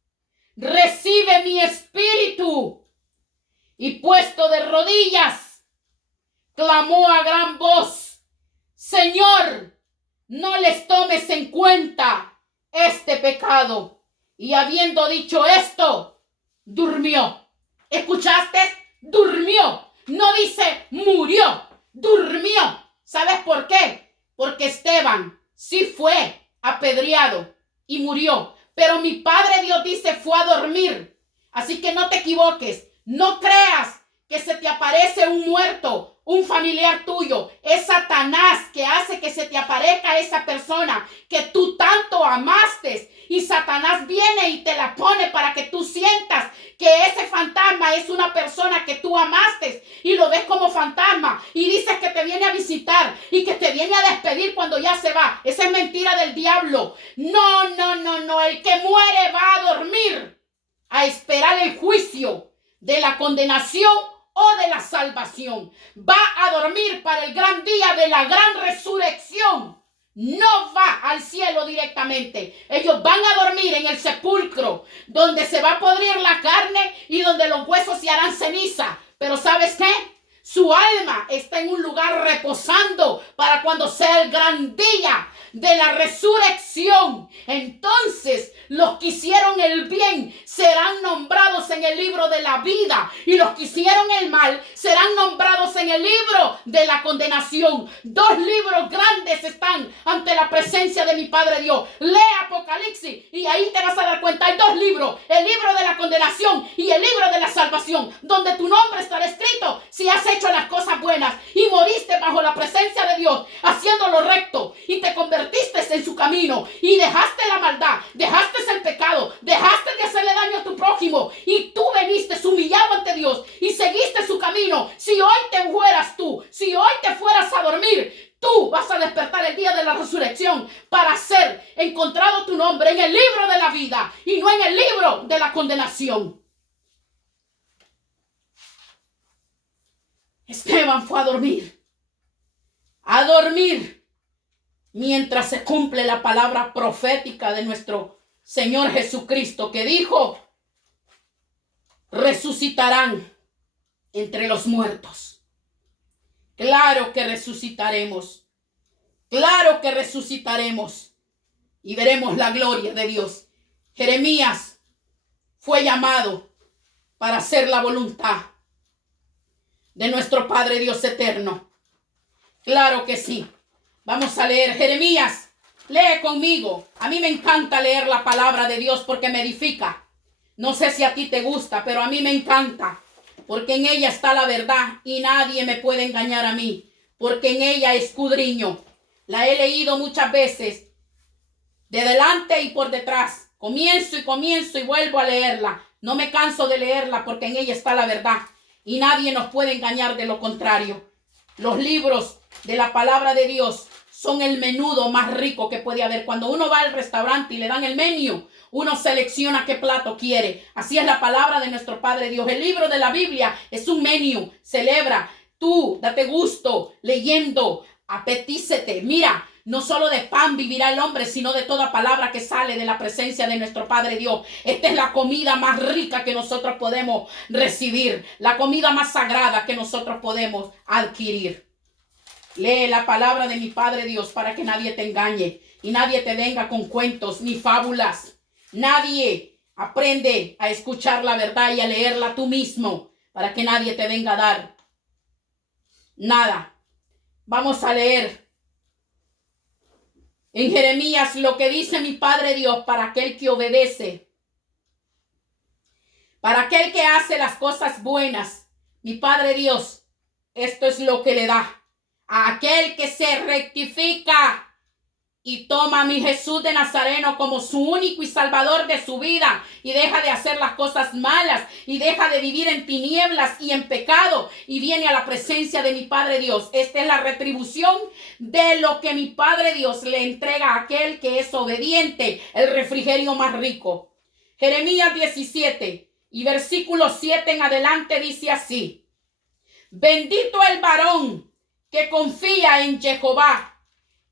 recibe mi espíritu. Y puesto de rodillas, clamó a gran voz, Señor, no les tomes en cuenta este pecado. Y habiendo dicho esto, durmió. ¿Escuchaste? Durmió. No dice murió, durmió. ¿Sabes por qué? Porque Esteban sí fue apedreado y murió. Pero mi Padre Dios dice fue a dormir. Así que no te equivoques. No creas que se te aparece un muerto, un familiar tuyo. Es Satanás que hace que se te aparezca esa persona que tú tanto amaste. Y Satanás viene y te la pone para que tú sientas que ese fantasma es una persona que tú amaste y lo ves como fantasma y dices que te viene a visitar y que te viene a despedir cuando ya se va. Esa es mentira del diablo. No, no, no, no. El que muere va a dormir a esperar el juicio de la condenación o de la salvación. Va a dormir para el gran día de la gran resurrección. No va al cielo directamente. Ellos van a dormir en el sepulcro, donde se va a podrir la carne y donde los huesos se harán ceniza. Pero ¿sabes qué? Su alma está en un lugar reposando para cuando sea el gran día de la resurrección. Entonces los que hicieron el bien serán nombrados en el libro de la vida y los que hicieron el mal serán nombrados en el libro de la condenación. Dos libros grandes están ante la presencia de mi Padre Dios. Lee Apocalipsis y ahí te vas a dar cuenta. Hay dos libros, el libro de la condenación y el libro de la salvación, donde tu nombre estará escrito si has hecho las cosas buenas y moriste bajo la presencia de Dios haciendo lo recto y te convertiste en su camino y dejaste la maldad, dejaste el pecado, dejaste de hacerle daño a tu prójimo y tú veniste humillado ante Dios y seguiste su camino. Si hoy te fueras tú, si hoy te fueras a dormir, tú vas a despertar el día de la resurrección para ser encontrado tu nombre en el libro de la vida y no en el libro de la condenación. Esteban fue a dormir mientras se cumple la palabra profética de nuestro Señor Jesucristo, que dijo, resucitarán entre los muertos. Claro que resucitaremos. Claro que resucitaremos y veremos la gloria de Dios. Jeremías fue llamado para hacer la voluntad de nuestro Padre Dios eterno. Claro que sí. Vamos a leer Jeremías. Lee conmigo. A mí me encanta leer la palabra de Dios porque me edifica. No sé si a ti te gusta, pero a mí me encanta. Porque en ella está la verdad y nadie me puede engañar a mí. Porque en ella escudriño. La he leído muchas veces. De delante y por detrás. Comienzo y vuelvo a leerla. No me canso de leerla porque en ella está la verdad. Y nadie nos puede engañar de lo contrario. Los libros de la palabra de Dios son el menudo más rico que puede haber. Cuando uno va al restaurante y le dan el menú, uno selecciona qué plato quiere. Así es la palabra de nuestro Padre Dios. El libro de la Biblia es un menú. Celebra. Tú, date gusto leyendo. Apetícete. Mira, no solo de pan vivirá el hombre, sino de toda palabra que sale de la presencia de nuestro Padre Dios. Esta es la comida más rica que nosotros podemos recibir. La comida más sagrada que nosotros podemos adquirir. Lee la palabra de mi Padre Dios para que nadie te engañe y nadie te venga con cuentos ni fábulas. Nadie. Aprende a escuchar la verdad y a leerla tú mismo para que nadie te venga a dar nada. Vamos a leer en Jeremías lo que dice mi Padre Dios para aquel que obedece, para aquel que hace las cosas buenas. Mi Padre Dios, esto es lo que le da. A aquel que se rectifica y toma a mi Jesús de Nazareno como su único y salvador de su vida y deja de hacer las cosas malas y deja de vivir en tinieblas y en pecado y viene a la presencia de mi Padre Dios. Esta es la retribución de lo que mi Padre Dios le entrega a aquel que es obediente, el refrigerio más rico. Jeremías 17 y versículo 7 en adelante dice así: Bendito el varón que confía en Jehová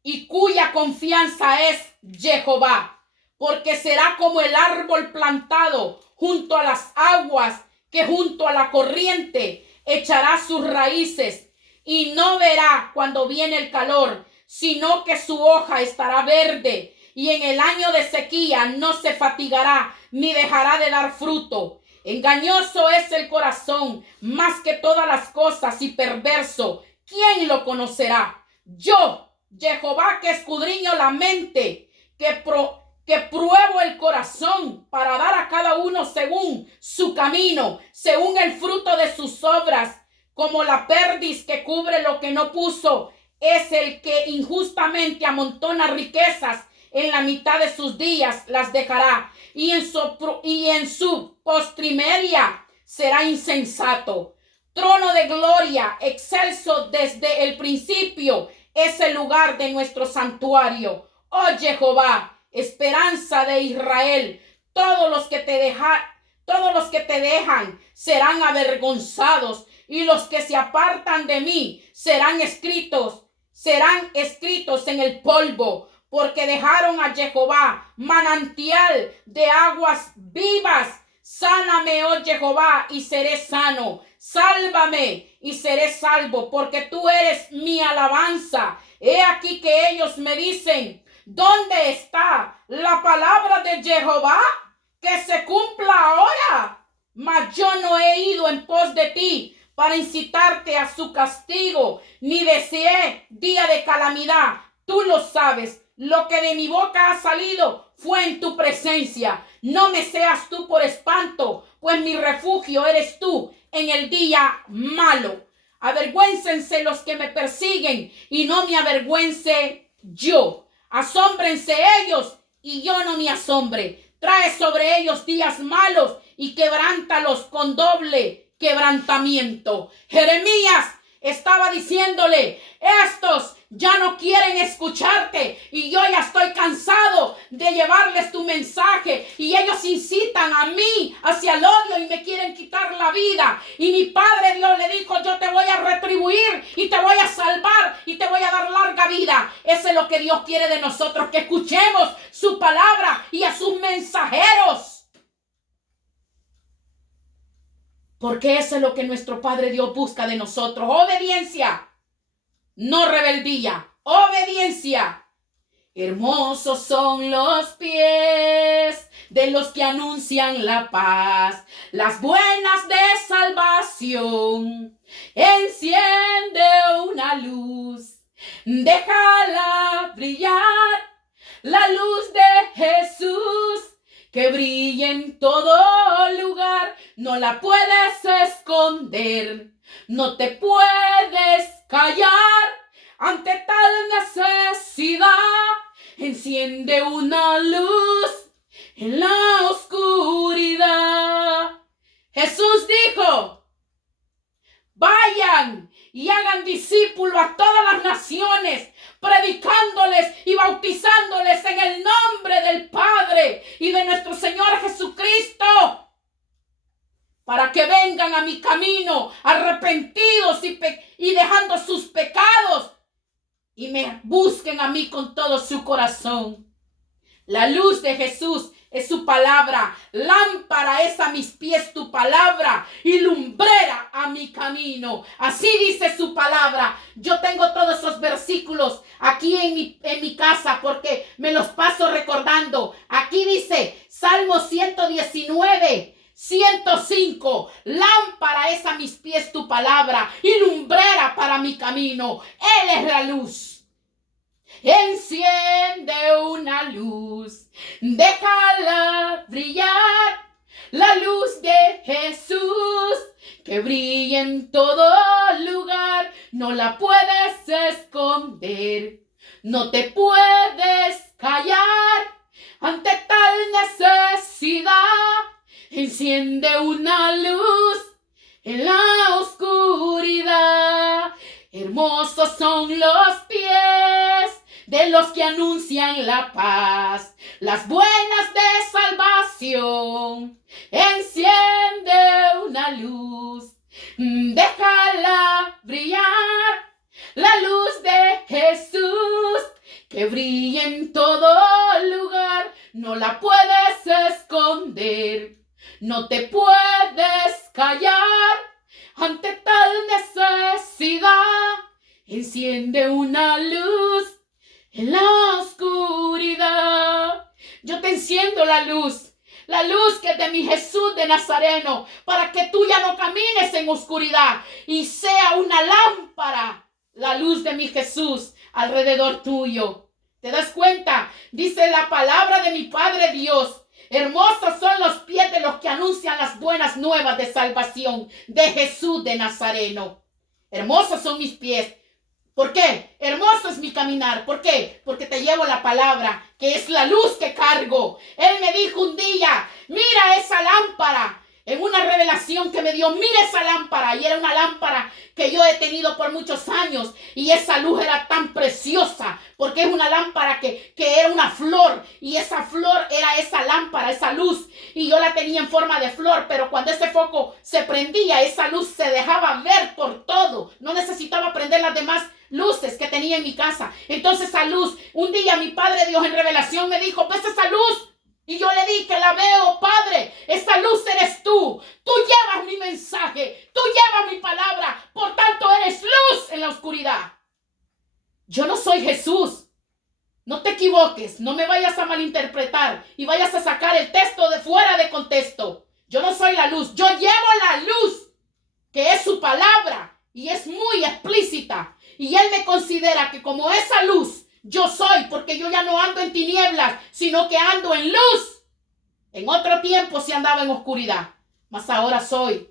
y cuya confianza es Jehová, porque será como el árbol plantado junto a las aguas, que junto a la corriente echará sus raíces y no verá cuando viene el calor, sino que su hoja estará verde, y en el año de sequía no se fatigará ni dejará de dar fruto. Engañoso es el corazón más que todas las cosas y perverso. ¿Quién lo conocerá? Yo, Jehová, que escudriño la mente, que pruebo el corazón para dar a cada uno según su camino, según el fruto de sus obras. Como la perdiz que cubre lo que no puso, es el que injustamente amontona riquezas, en la mitad de sus días las dejará, y en su postrimeria será insensato. Trono de gloria, excelso desde el principio, es el lugar de nuestro santuario. Oh Jehová, esperanza de Israel, todos los que te dejan serán avergonzados, y los que se apartan de mí serán escritos en el polvo, porque dejaron a Jehová, manantial de aguas vivas. Sáname, oh Jehová, y seré sano. Sálvame y seré salvo, porque tú eres mi alabanza. He aquí que ellos me dicen: ¿dónde está la palabra de Jehová? Que se cumpla ahora. Mas yo no he ido en pos de ti para incitarte a su castigo, ni deseé día de calamidad. Tú lo sabes. Lo que de mi boca ha salido fue en tu presencia. No me seas tú por espanto, pues mi refugio eres tú en el día malo. Avergüéncense los que me persiguen y no me avergüence yo. Asómbrense ellos y yo no me asombre. Trae sobre ellos días malos y quebrántalos con doble quebrantamiento. Jeremías estaba diciéndole: estos ya no quieren escucharte y yo ya estoy cansado de llevarles tu mensaje, y ellos incitan a mí hacia el odio y me quieren quitar la vida. Y mi Padre Dios le dijo: yo te voy a retribuir y te voy a salvar y te voy a dar larga vida. Eso es lo que Dios quiere de nosotros, que escuchemos su palabra y a sus mensajeros. Porque eso es lo que nuestro Padre Dios busca de nosotros: obediencia, no rebeldía, obediencia. Hermosos son los pies de los que anuncian la paz, las buenas de salvación. Enciende una luz, déjala brillar, la luz de Jesús, que brille en todo lugar. No la puedes esconder, no te puedes callar ante tal necesidad. Enciende una luz en la oscuridad. Jesús dijo: vayan y hagan discípulos a todas las naciones, predicándoles y bautizándoles en el nombre del Padre y de nuestro Señor Jesucristo, para que vengan a mi camino arrepentidos y dejando sus pecados, y me busquen a mí con todo su corazón. La luz de Jesús es su palabra. Lámpara es a mis pies tu palabra y lumbrera a mi camino. Así dice su palabra. Yo tengo todos esos versículos aquí en mi casa, porque me los paso recordando. Aquí dice Salmo 119, 105. Lámpara es a mis pies tu palabra y lumbrera para mi camino. Él es la luz. Enciende una luz, déjala brillar, la luz de Jesús, que brille en todo lugar. No la puedes esconder, no te puedes callar ante tal necesidad. Enciende una luz en la oscuridad. Hermosos son los pies de los que anuncian la paz, las buenas de salvación. Enciende una luz, Déjala brillar, la luz de Jesús, que brilla en todo lugar. No la puedes esconder, no te puedes callar ante tal necesidad. Enciende una luz en la oscuridad. Yo te enciendo la luz que es de mi Jesús de Nazareno, para que tú ya no camines en oscuridad y sea una lámpara la luz de mi Jesús alrededor tuyo. ¿Te das cuenta? Dice la palabra de mi Padre Dios: hermosos son los pies de los que anuncian las buenas nuevas de salvación de Jesús de Nazareno. Hermosos son mis pies. ¿Por qué? Hermoso es mi caminar. ¿Por qué? Porque te llevo la palabra, que es la luz que cargo. Él me dijo un día: mira esa lámpara. En una revelación que me dio, mira esa lámpara. Y era una lámpara que yo he tenido por muchos años. Y esa luz era tan preciosa, porque es una lámpara que era una flor. Y esa flor era esa lámpara, esa luz. Y yo la tenía en forma de flor. Pero cuando ese foco se prendía, esa luz se dejaba ver por todo. No necesitaba prender las demás luces que tenía en mi casa. Entonces esa luz, un día mi Padre Dios en revelación me dijo: ¿ves esa luz? Y yo le dije: la veo, Padre. Esa luz eres tú. Tú llevas mi mensaje. Tú llevas mi palabra. Por tanto, eres luz en la oscuridad. Yo no soy Jesús. No te equivoques. No me vayas a malinterpretar y vayas a sacar el texto de fuera de contexto. Yo no soy la luz. Yo llevo la luz, que es su palabra, y es muy explícita. Y Él me considera que como esa luz yo soy, porque yo ya no ando en tinieblas, sino que ando en luz. En otro tiempo sí andaba en oscuridad, mas ahora soy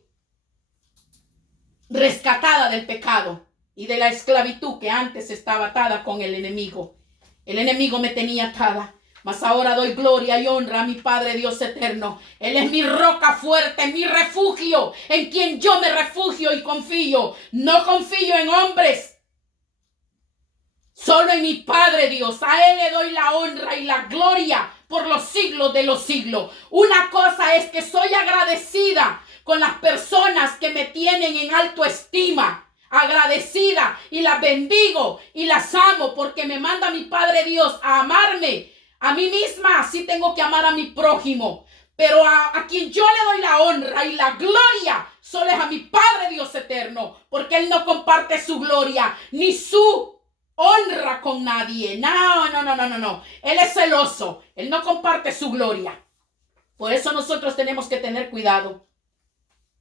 rescatada del pecado y de la esclavitud que antes estaba atada con el enemigo. El enemigo me tenía atada, mas ahora doy gloria y honra a mi Padre Dios eterno. Él es mi roca fuerte, mi refugio, en quien yo me refugio y confío. No confío en hombres, solo en mi Padre Dios. A Él le doy la honra y la gloria por los siglos de los siglos. Una cosa es que soy agradecida con las personas que me tienen en alto estima. Agradecida, y las bendigo y las amo, porque me manda mi Padre Dios a amarme a mí misma. Sí tengo que amar a mi prójimo, pero a quien yo le doy la honra y la gloria solo es a mi Padre Dios eterno, porque Él no comparte su gloria ni su honra con nadie. No. Él es celoso. Él no comparte su gloria. Por eso nosotros tenemos que tener cuidado.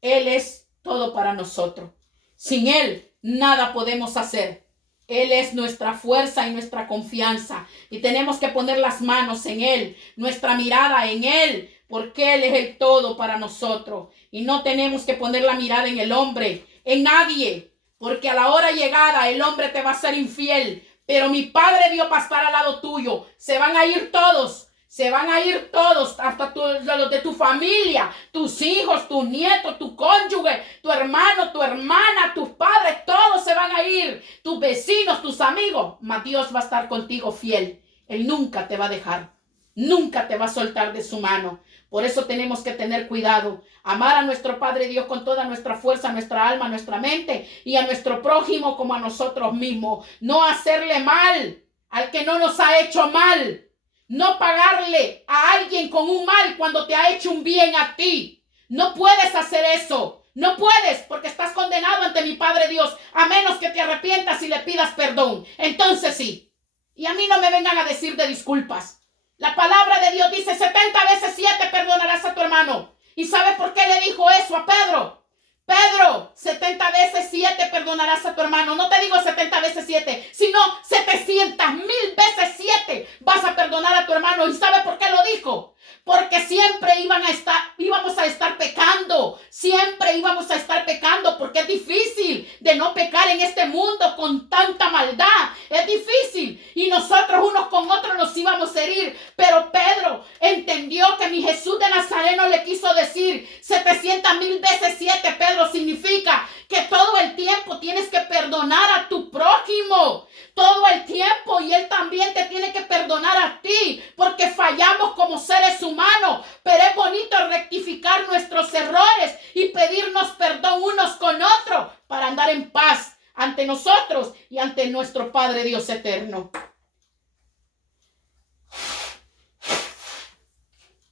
Él es todo para nosotros. Sin Él nada podemos hacer. Él es nuestra fuerza y nuestra confianza. Y tenemos que poner las manos en Él, nuestra mirada en Él, porque Él es el todo para nosotros. Y no tenemos que poner la mirada en el hombre, en nadie. Porque a la hora llegada el hombre te va a ser infiel. Pero mi Padre Dios va a estar al lado tuyo. Se van a ir todos. Se van a ir todos, hasta los de tu familia, tus hijos, tus nietos, tu cónyuge, tu hermano, tu hermana, tus padres, todos se van a ir. Tus vecinos, tus amigos. Mas Dios va a estar contigo fiel. Él nunca te va a dejar. Nunca te va a soltar de su mano. Por eso tenemos que tener cuidado. Amar a nuestro Padre Dios con toda nuestra fuerza, nuestra alma, nuestra mente, y a nuestro prójimo como a nosotros mismos. No hacerle mal al que no nos ha hecho mal. No pagarle a alguien con un mal cuando te ha hecho un bien a ti. No puedes hacer eso. No puedes, porque estás condenado ante mi Padre Dios, a menos que te arrepientas y le pidas perdón. Entonces sí. Y a mí no me vengan a decir de disculpas. La palabra de Dios dice 70 veces 7 perdonarás a tu hermano. ¿Y sabes por qué le dijo eso a Pedro? Pedro, 70 veces 7 perdonarás a tu hermano. No te digo 70 veces 7, sino 700,000 veces 7 vas a perdonar a tu hermano. ¿Y sabe por qué lo dijo? Porque siempre íbamos a estar pecando. Siempre íbamos a estar pecando, porque es difícil de no pecar en este mundo con tanta maldad. Es difícil. Y nosotros unos con otros nos íbamos a herir. Pero Pedro entendió que mi Jesús de Nazareno le quiso decir 700,000 veces 7. Pedro, significa que todo el tiempo tienes que perdonar a tu prójimo. todo el tiempo, y Él también te tiene que perdonar a ti, porque fallamos como seres humanos. Pero es bonito rectificar nuestros errores y pedirnos perdón unos con otros para andar en paz ante nosotros y ante nuestro Padre Dios eterno.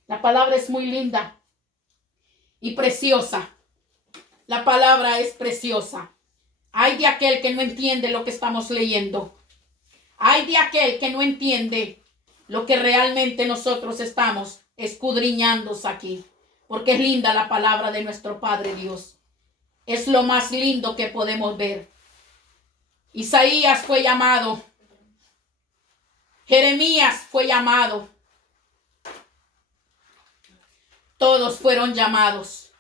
La palabra es muy linda y preciosa. La palabra es preciosa. Ay de aquel que no entiende lo que estamos leyendo. Ay de aquel que no entiende lo que realmente nosotros estamos escudriñando aquí. Porque es linda la palabra de nuestro Padre Dios. Es lo más lindo que podemos ver. Isaías fue llamado. Jeremías fue llamado. Todos fueron llamados.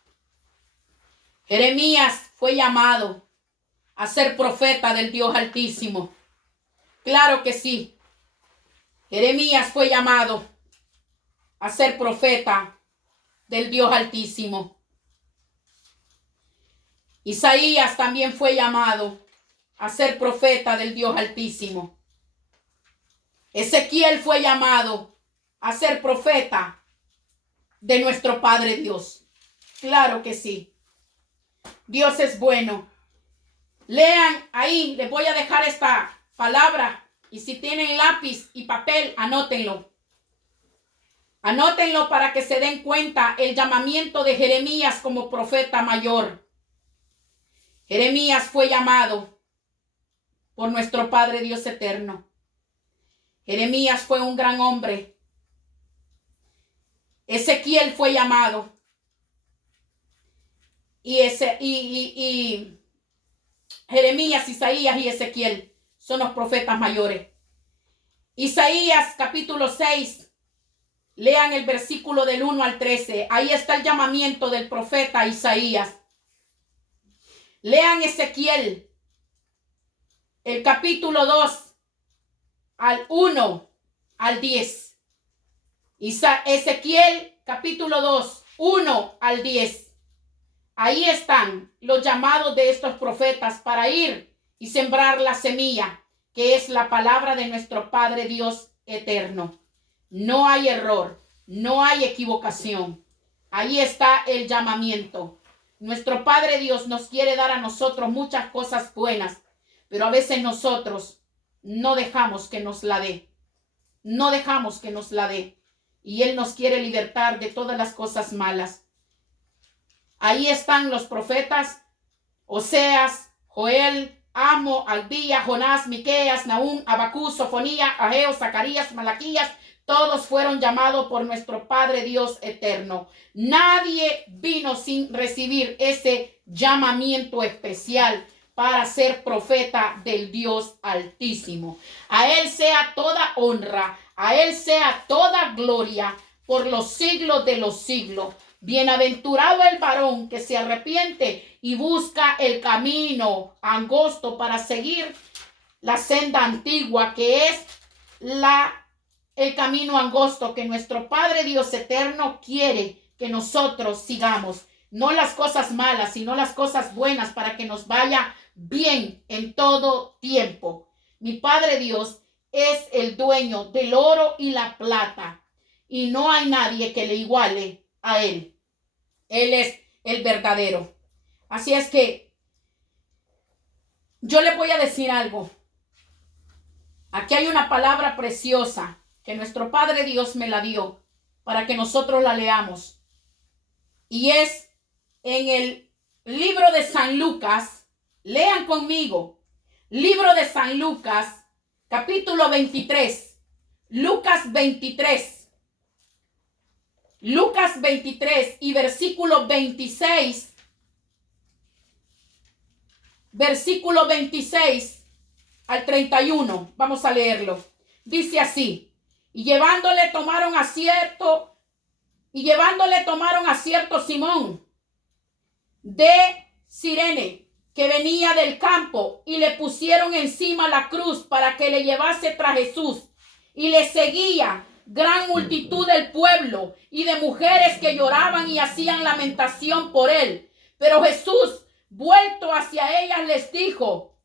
Jeremías fue llamado a ser profeta del Dios Altísimo. Claro que sí. Jeremías fue llamado a ser profeta del Dios Altísimo. Isaías también fue llamado a ser profeta del Dios Altísimo. Ezequiel fue llamado a ser profeta de nuestro Padre Dios. Claro que sí. Dios es bueno. Lean ahí, les voy a dejar esta palabra, y si tienen lápiz y papel, anótenlo. Anótenlo para que se den cuenta el llamamiento de Jeremías como profeta mayor. Jeremías fue llamado por nuestro Padre Dios eterno. Jeremías fue un gran hombre. Ezequiel fue llamado. Y Jeremías, Isaías y Ezequiel son los profetas mayores. Isaías capítulo 6, lean el versículo del 1 al 13. Ahí está el llamamiento del profeta Isaías. Lean Ezequiel, el capítulo 2, al 1 al 10. Ezequiel capítulo 2, 1 al 10. Ahí están los llamados de estos profetas para ir y sembrar la semilla, que es la palabra de nuestro Padre Dios eterno. No hay error, no hay equivocación. Ahí está el llamamiento. Nuestro Padre Dios nos quiere dar a nosotros muchas cosas buenas, pero a veces nosotros no dejamos que nos la dé. No dejamos que nos la dé. Y Él nos quiere libertar de todas las cosas malas. Ahí están los profetas: Oseas, Joel, Amo, Abdías, Jonás, Miqueas, Nahum, Abacú, Sofonía, Ageo, Zacarías, Malaquías. Todos fueron llamados por nuestro Padre Dios eterno. Nadie vino sin recibir ese llamamiento especial para ser profeta del Dios Altísimo. A Él sea toda honra, a Él sea toda gloria por los siglos de los siglos. Bienaventurado el varón que se arrepiente y busca el camino angosto para seguir la senda antigua, que es el camino angosto que nuestro Padre Dios eterno quiere que nosotros sigamos. No las cosas malas, sino las cosas buenas, para que nos vaya bien en todo tiempo. Mi Padre Dios es el dueño del oro y la plata, y no hay nadie que le iguale a Él. Él es el verdadero. Así es que yo le voy a decir algo. Aquí hay una palabra preciosa que nuestro Padre Dios me la dio para que nosotros la leamos. Y es en el libro de San Lucas. Lean conmigo. Libro de San Lucas, capítulo 23. Lucas 23. Lucas 23 y versículo 26. Versículo 26 al 31. Vamos a leerlo. Dice así: Y llevándole tomaron a cierto Simón de Cirene, que venía del campo, y le pusieron encima la cruz para que le llevase tras Jesús. Y le seguía gran multitud del pueblo y de mujeres que lloraban y hacían lamentación por él. Pero Jesús, vuelto hacia ellas, les dijo: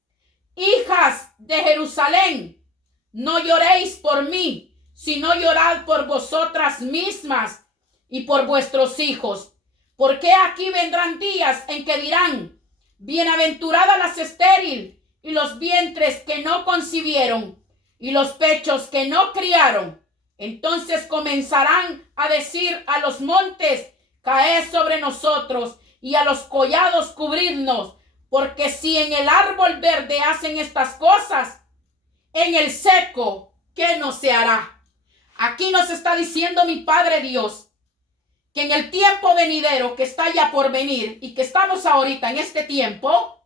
hijas de Jerusalén, no lloréis por mí, sino llorad por vosotras mismas y por vuestros hijos. Porque aquí vendrán días en que dirán, bienaventuradas las estériles y los vientres que no concibieron y los pechos que no criaron. Entonces comenzarán a decir a los montes, caed sobre nosotros, y a los collados cubridnos, porque si en el árbol verde hacen estas cosas, en el seco, ¿qué no se hará? Aquí nos está diciendo mi Padre Dios, que en el tiempo venidero que está ya por venir y que estamos ahorita en este tiempo,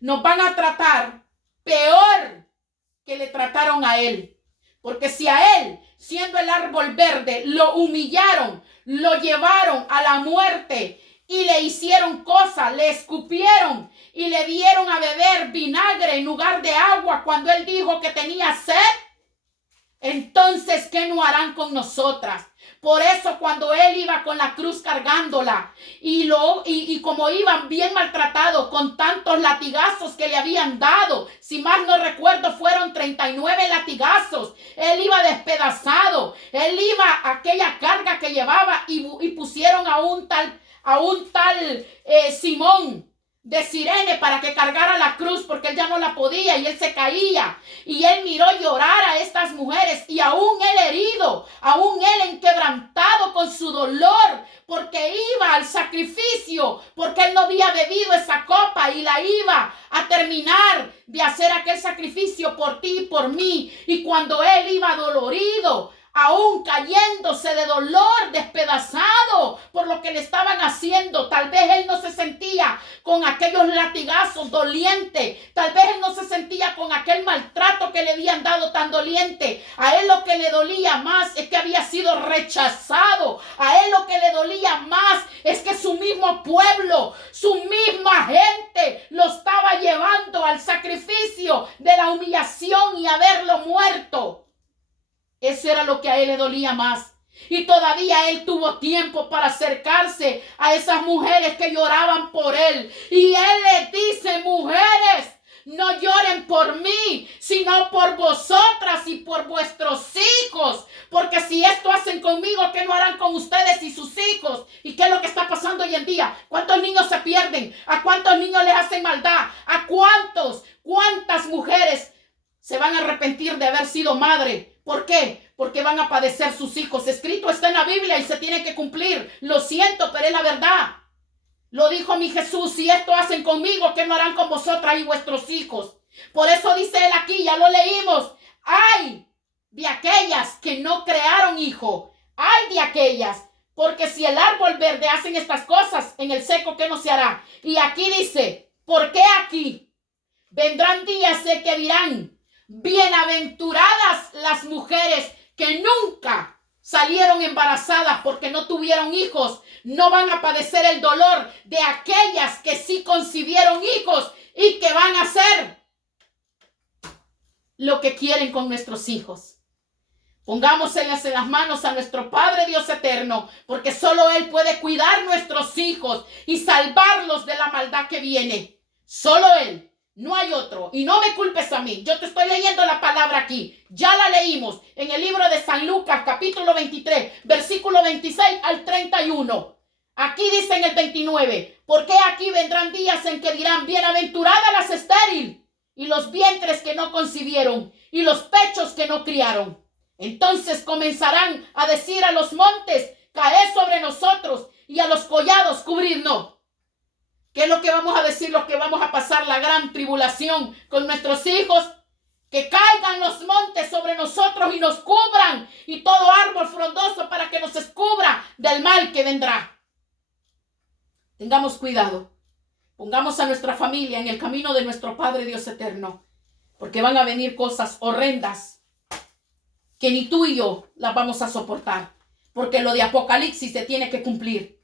nos van a tratar peor que le trataron a él. Porque si a él, siendo el árbol verde, lo humillaron, lo llevaron a la muerte y le hicieron cosas, le escupieron y le dieron a beber vinagre en lugar de agua cuando él dijo que tenía sed, entonces, ¿qué no harán con nosotras? Por eso cuando él iba con la cruz cargándola y como iban bien maltratados con tantos latigazos que le habían dado, si mal no recuerdo fueron 39 latigazos, él iba despedazado, él iba a aquella carga que llevaba y pusieron a un tal Simón de Cirene para que cargara la cruz porque él ya no la podía y él se caía y él miró llorar a estas mujeres y aún él herido, aún él enquebrantado con su dolor porque iba al sacrificio, porque él no había bebido esa copa y la iba a terminar de hacer aquel sacrificio por ti y por mí, y cuando él iba dolorido, aún cayéndose de dolor, despedazado por lo que le estaban haciendo. Tal vez él no se sentía con aquellos latigazos dolientes, tal vez él no se sentía con aquel maltrato que le habían dado tan doliente. A él lo que le dolía más es que había sido rechazado. A él lo que le dolía más es que su mismo pueblo, su misma gente lo estaba llevando al sacrificio de la humillación y haberlo muerto. Eso era lo que a él le dolía más. Y todavía él tuvo tiempo para acercarse a esas mujeres que lloraban por él. Y él les dice, mujeres, no lloren por mí, sino por vosotras y por vuestros hijos. Porque si esto hacen conmigo, ¿qué no harán con ustedes y sus hijos? ¿Y qué es lo que está pasando hoy en día? ¿Cuántos niños se pierden? ¿A cuántos niños les hacen maldad? ¿A cuántas mujeres se van a arrepentir de haber sido madre? ¿Por qué? Porque van a padecer sus hijos. Escrito está en la Biblia y se tiene que cumplir. Lo siento, pero es la verdad. Lo dijo mi Jesús, si esto hacen conmigo, ¿qué no harán con vosotras y vuestros hijos? Por eso dice él aquí, ya lo leímos, ay de aquellas que no crearon hijo, ay de aquellas, porque si el árbol verde hacen estas cosas, en el seco, ¿qué no se hará? Y aquí dice, ¿por qué aquí? Vendrán días en que dirán, bienaventuradas las mujeres que nunca salieron embarazadas porque no tuvieron hijos, no van a padecer el dolor de aquellas que sí concibieron hijos y que van a hacer lo que quieren con nuestros hijos. Pongámoselas en las manos a nuestro Padre Dios eterno, porque solo Él puede cuidar nuestros hijos y salvarlos de la maldad que viene. Solo Él. No hay otro. Y no me culpes a mí. Yo te estoy leyendo la palabra aquí. Ya la leímos en el libro de San Lucas, capítulo 23, versículo 26 al 31. Aquí dice en el 29, porque aquí vendrán días en que dirán, bienaventuradas las estériles y los vientres que no concibieron y los pechos que no criaron. Entonces comenzarán a decir a los montes, caed sobre nosotros, y a los collados cubrirnos. ¿Qué es lo que vamos a decir los que vamos a pasar la gran tribulación con nuestros hijos? Que caigan los montes sobre nosotros y nos cubran, y todo árbol frondoso para que nos cubra del mal que vendrá. Tengamos cuidado. Pongamos a nuestra familia en el camino de nuestro Padre Dios eterno, porque van a venir cosas horrendas que ni tú y yo las vamos a soportar, porque lo de Apocalipsis se tiene que cumplir.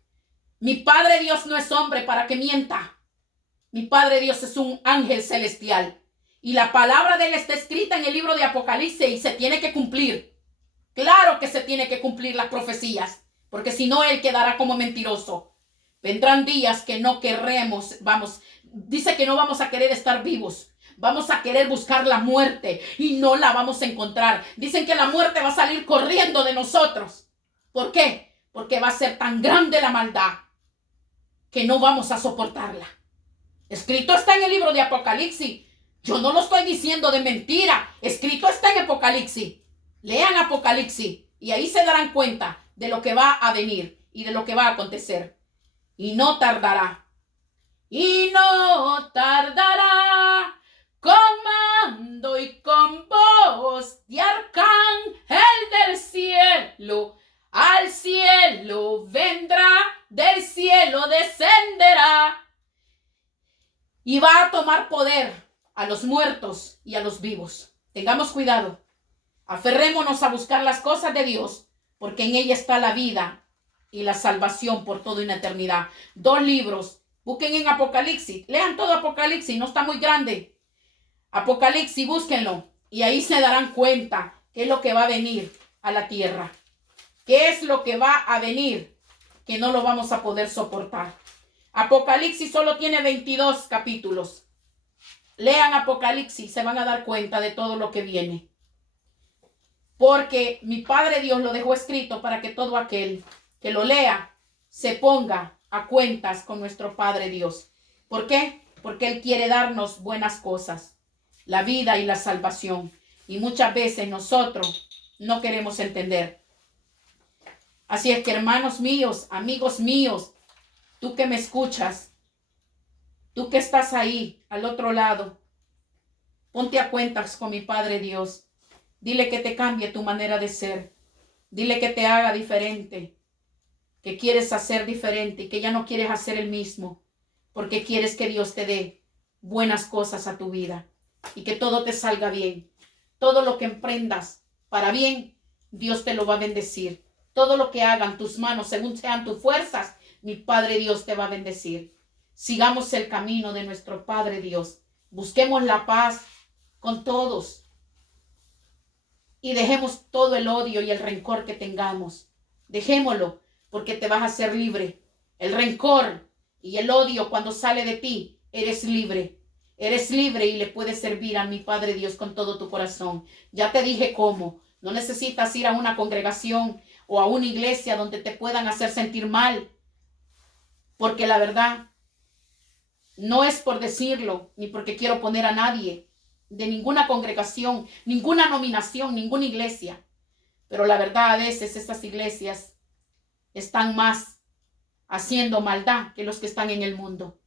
Mi Padre Dios no es hombre para que mienta. Mi Padre Dios es un ángel celestial. Y la palabra de Él está escrita en el libro de Apocalipsis y se tiene que cumplir. Claro que se tiene que cumplir las profecías, porque si no Él quedará como mentiroso. Vendrán días que no querremos, dice que no vamos a querer estar vivos. vamos a querer buscar la muerte y no la vamos a encontrar. Dicen que la muerte va a salir corriendo de nosotros. ¿Por qué? Porque va a ser tan grande la maldad que no vamos a soportarla. Escrito está en el libro de Apocalipsis. Yo no lo estoy diciendo de mentira. Escrito está en Apocalipsis. Lean Apocalipsis y ahí se darán cuenta de lo que va a venir y de lo que va a acontecer. Y no tardará. Y no tardará, con mando y con voz de arcángel del cielo, al cielo vendrá, del cielo descenderá. Y va a tomar poder a los muertos y a los vivos. Tengamos cuidado. Aferrémonos a buscar las cosas de Dios, porque en ella está la vida y la salvación por toda una eternidad. 2 libros. Busquen en Apocalipsis. Lean todo Apocalipsis. No está muy grande. Apocalipsis, búsquenlo. Y ahí se darán cuenta qué es lo que va a venir a la tierra. ¿Qué es lo que va a venir? Que no lo vamos a poder soportar. Apocalipsis solo tiene 22 capítulos. Lean Apocalipsis, se van a dar cuenta de todo lo que viene. Porque mi Padre Dios lo dejó escrito para que todo aquel que lo lea se ponga a cuentas con nuestro Padre Dios. ¿Por qué? Porque Él quiere darnos buenas cosas, la vida y la salvación. Y muchas veces nosotros no queremos entender. Así es que, hermanos míos, amigos míos, tú que me escuchas, tú que estás ahí al otro lado, ponte a cuentas con mi Padre Dios. Dile que te cambie tu manera de ser. Dile que te haga diferente, que quieres hacer diferente y que ya no quieres hacer el mismo, porque quieres que Dios te dé buenas cosas a tu vida y que todo te salga bien. Todo lo que emprendas para bien, Dios te lo va a bendecir. Todo lo que hagan tus manos, según sean tus fuerzas, mi Padre Dios te va a bendecir. Sigamos el camino de nuestro Padre Dios. Busquemos la paz con todos. Y dejemos todo el odio y el rencor que tengamos. Dejémoslo, porque te vas a hacer libre. El rencor y el odio, cuando sale de ti, eres libre. Eres libre y le puedes servir a mi Padre Dios con todo tu corazón. Ya te dije cómo. No necesitas ir a una congregación o a una iglesia donde te puedan hacer sentir mal. Porque la verdad, no es por decirlo, ni porque quiero poner a nadie de ninguna congregación, ninguna nominación, ninguna iglesia. Pero la verdad, a veces estas iglesias están más haciendo maldad que los que están en el mundo.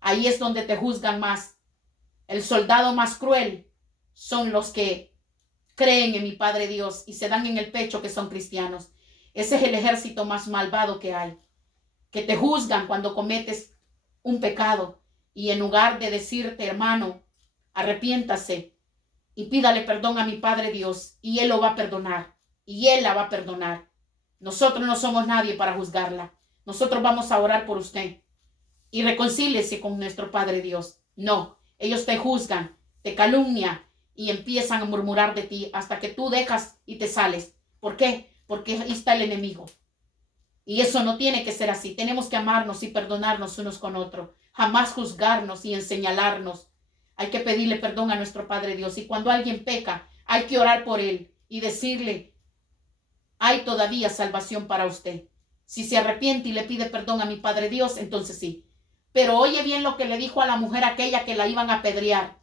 Ahí es donde te juzgan más. El soldado más cruel son los que creen en mi Padre Dios y se dan en el pecho que son cristianos. Ese es el ejército más malvado que hay. Que te juzgan cuando cometes un pecado y en lugar de decirte, hermano, arrepiéntase y pídale perdón a mi Padre Dios y Él lo va a perdonar y Él la va a perdonar. Nosotros no somos nadie para juzgarla. Nosotros vamos a orar por usted y reconcíliese con nuestro Padre Dios. No, ellos te juzgan, te calumnian y empiezan a murmurar de ti hasta que tú dejas y te sales. ¿Por qué? Porque ahí está el enemigo. Y eso no tiene que ser así. Tenemos que amarnos y perdonarnos unos con otros. Jamás juzgarnos y señalarnos. Hay que pedirle perdón a nuestro Padre Dios. Y cuando alguien peca, hay que orar por él y decirle, hay todavía salvación para usted. Si se arrepiente y le pide perdón a mi Padre Dios, entonces sí. Pero oye bien lo que le dijo a la mujer aquella que la iban a apedrear.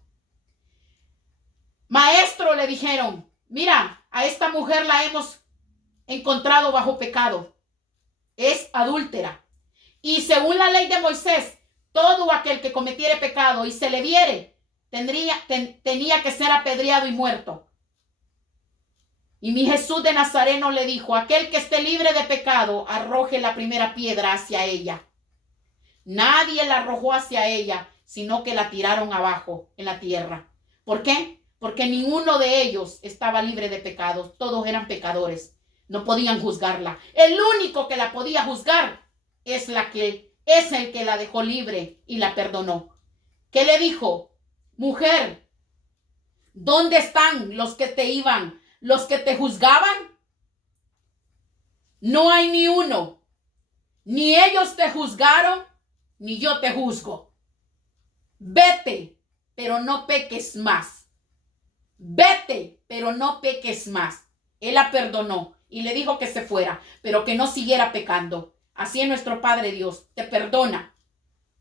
Maestro, le dijeron, mira, a esta mujer la hemos encontrado bajo pecado. Es adúltera. Y según la ley de Moisés, todo aquel que cometiere pecado y se le viere, tenía que ser apedreado y muerto. Y mi Jesús de Nazareno le dijo, aquel que esté libre de pecado, arroje la primera piedra hacia ella. Nadie la arrojó hacia ella, sino que la tiraron abajo en la tierra. ¿Por qué? Porque ninguno de ellos estaba libre de pecados. Todos eran pecadores. No podían juzgarla. El único que la podía juzgar es el que la dejó libre y la perdonó. ¿Qué le dijo? Mujer, ¿dónde están los que te juzgaban? No hay ni uno. Ni ellos te juzgaron, ni yo te juzgo. Vete pero no peques más. Vete, pero no peques más. Él la perdonó y le dijo que se fuera, pero que no siguiera pecando. Así es nuestro Padre Dios, te perdona,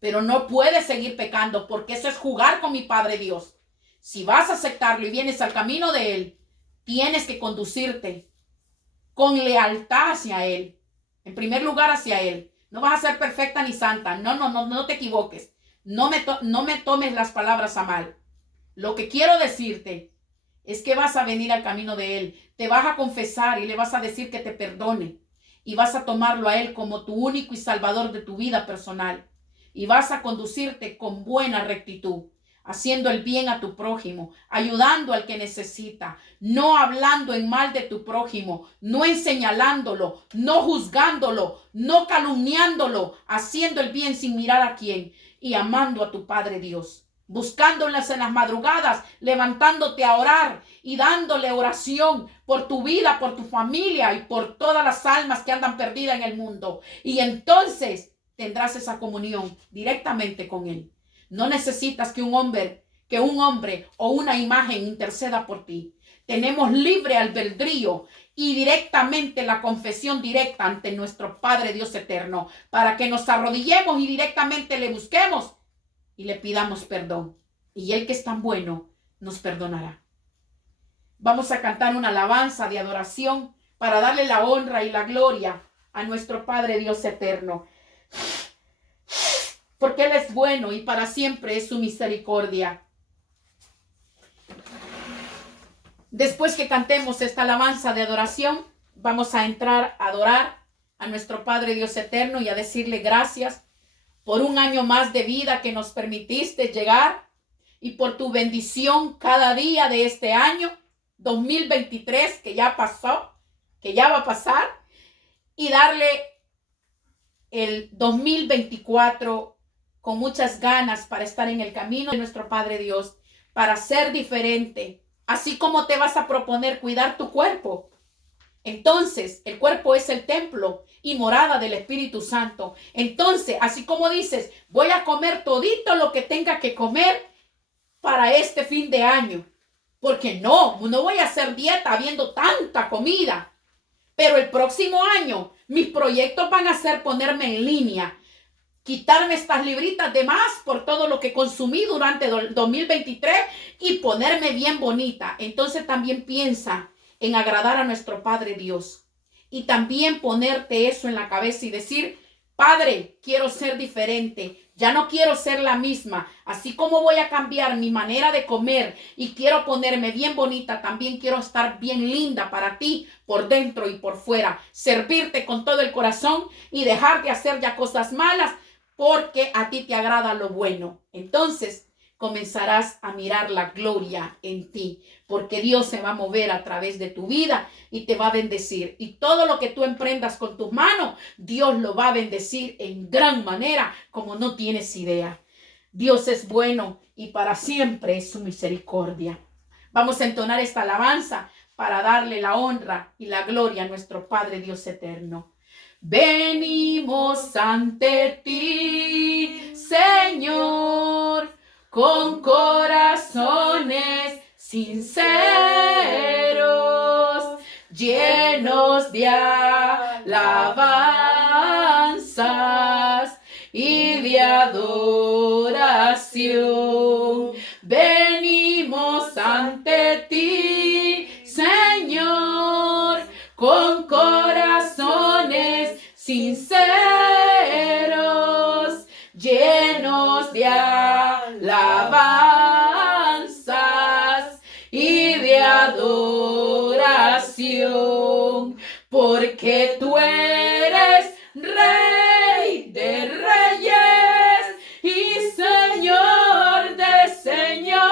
pero no puedes seguir pecando, porque eso es jugar con mi Padre Dios. Si vas a aceptarlo y vienes al camino de Él, tienes que conducirte con lealtad hacia Él. En primer lugar, hacia Él. No vas a ser perfecta ni santa. No te equivoques. No me tomes las palabras a mal. Lo que quiero decirte es que vas a venir al camino de Él. Te vas a confesar y le vas a decir que te perdone. Y vas a tomarlo a Él como tu único y salvador de tu vida personal. Y vas a conducirte con buena rectitud, haciendo el bien a tu prójimo, ayudando al que necesita, no hablando en mal de tu prójimo, no señalándolo, no juzgándolo, no calumniándolo, haciendo el bien sin mirar a quién y amando a tu Padre Dios. Buscándolas en las madrugadas, levantándote a orar y dándole oración por tu vida, por tu familia y por todas las almas que andan perdidas en el mundo. Y entonces tendrás esa comunión directamente con Él. No necesitas que un hombre o una imagen interceda por ti. Tenemos libre albedrío y directamente la confesión directa ante nuestro Padre Dios eterno, para que nos arrodillemos y directamente le busquemos y le pidamos perdón. Y Él, que es tan bueno, nos perdonará. Vamos a cantar una alabanza de adoración para darle la honra y la gloria a nuestro Padre Dios eterno. Porque Él es bueno y para siempre es su misericordia. Después que cantemos esta alabanza de adoración, vamos a entrar a adorar a nuestro Padre Dios eterno y a decirle gracias por un año más de vida que nos permitiste llegar y por tu bendición cada día de este año 2023 que ya pasó, que ya va a pasar, y darle el 2024 con muchas ganas para estar en el camino de nuestro Padre Dios, para ser diferente. Así como te vas a proponer cuidar tu cuerpo, entonces el cuerpo es el templo y morada del Espíritu Santo. Entonces, así como dices, voy a comer todito lo que tenga que comer para este fin de año, porque no voy a hacer dieta habiendo tanta comida. Pero el próximo año mis proyectos van a ser ponerme en línea, quitarme estas libritas de más por todo lo que consumí durante el 2023 y ponerme bien bonita. Entonces también piensa en agradar a nuestro Padre Dios y también ponerte eso en la cabeza y decir, Padre, quiero ser diferente. Ya no quiero ser la misma. Así como voy a cambiar mi manera de comer y quiero ponerme bien bonita, también quiero estar bien linda para ti por dentro y por fuera. Servirte con todo el corazón y dejar de hacer ya cosas malas porque a ti te agrada lo bueno. Entonces comenzarás a mirar la gloria en ti, porque Dios se va a mover a través de tu vida y te va a bendecir. Y todo lo que tú emprendas con tus manos, Dios lo va a bendecir en gran manera, como no tienes idea. Dios es bueno y para siempre es su misericordia. Vamos a entonar esta alabanza para darle la honra y la gloria a nuestro Padre Dios eterno. Venimos ante ti, Señor, con corazones sinceros, llenos de alabanzas y de adoración. Venimos ante ti, Señor, con corazones sinceros, llenos de alabanzas y de adoración, porque tú eres Rey de reyes y Señor de señores.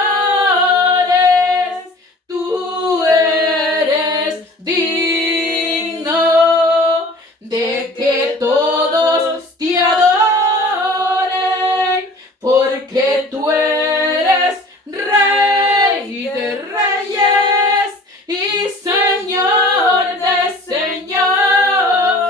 Tú eres digno de que todos te adoren, porque tú eres Rey de reyes y Señor de señores.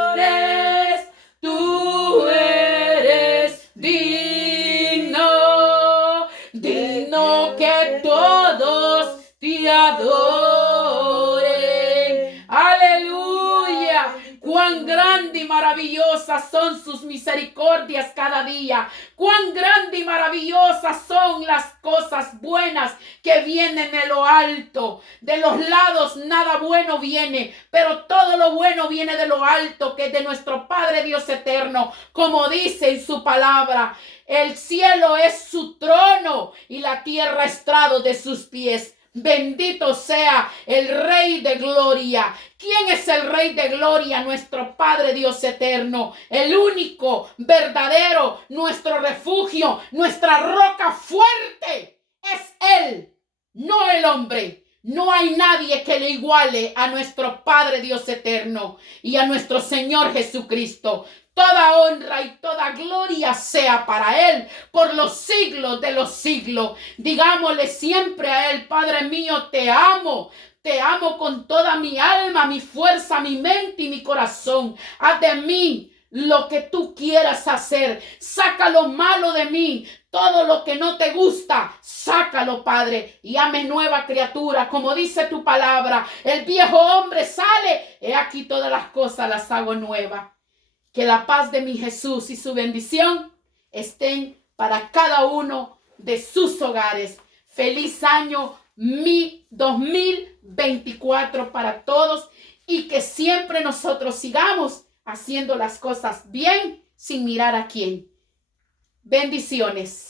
Cuán grande y maravillosas son sus misericordias cada día. Cuán grande y maravillosas son las cosas buenas que vienen de lo alto. De los lados nada bueno viene, pero todo lo bueno viene de lo alto, que es de nuestro Padre Dios eterno. Como dice en su palabra, el cielo es su trono y la tierra estrado de sus pies. Bendito sea el Rey de Gloria. ¿Quién es el Rey de Gloria? Nuestro Padre Dios eterno, el único, verdadero, nuestro refugio, nuestra roca fuerte. Es Él, no el hombre. No hay nadie que le iguale a nuestro Padre Dios eterno y a nuestro Señor Jesucristo. Toda honra y toda gloria sea para Él por los siglos de los siglos. Digámosle siempre a Él: Padre mío, te amo. Te amo con toda mi alma, mi fuerza, mi mente y mi corazón. Haz de mí lo que tú quieras hacer. Saca lo malo de mí. Todo lo que no te gusta, sácalo, Padre, y hazme nueva criatura. Como dice tu palabra, el viejo hombre sale. He aquí todas las cosas las hago nuevas. Que la paz de mi Jesús y su bendición estén para cada uno de sus hogares. Feliz año 2024 para todos, y que siempre nosotros sigamos haciendo las cosas bien sin mirar a quién. Bendiciones.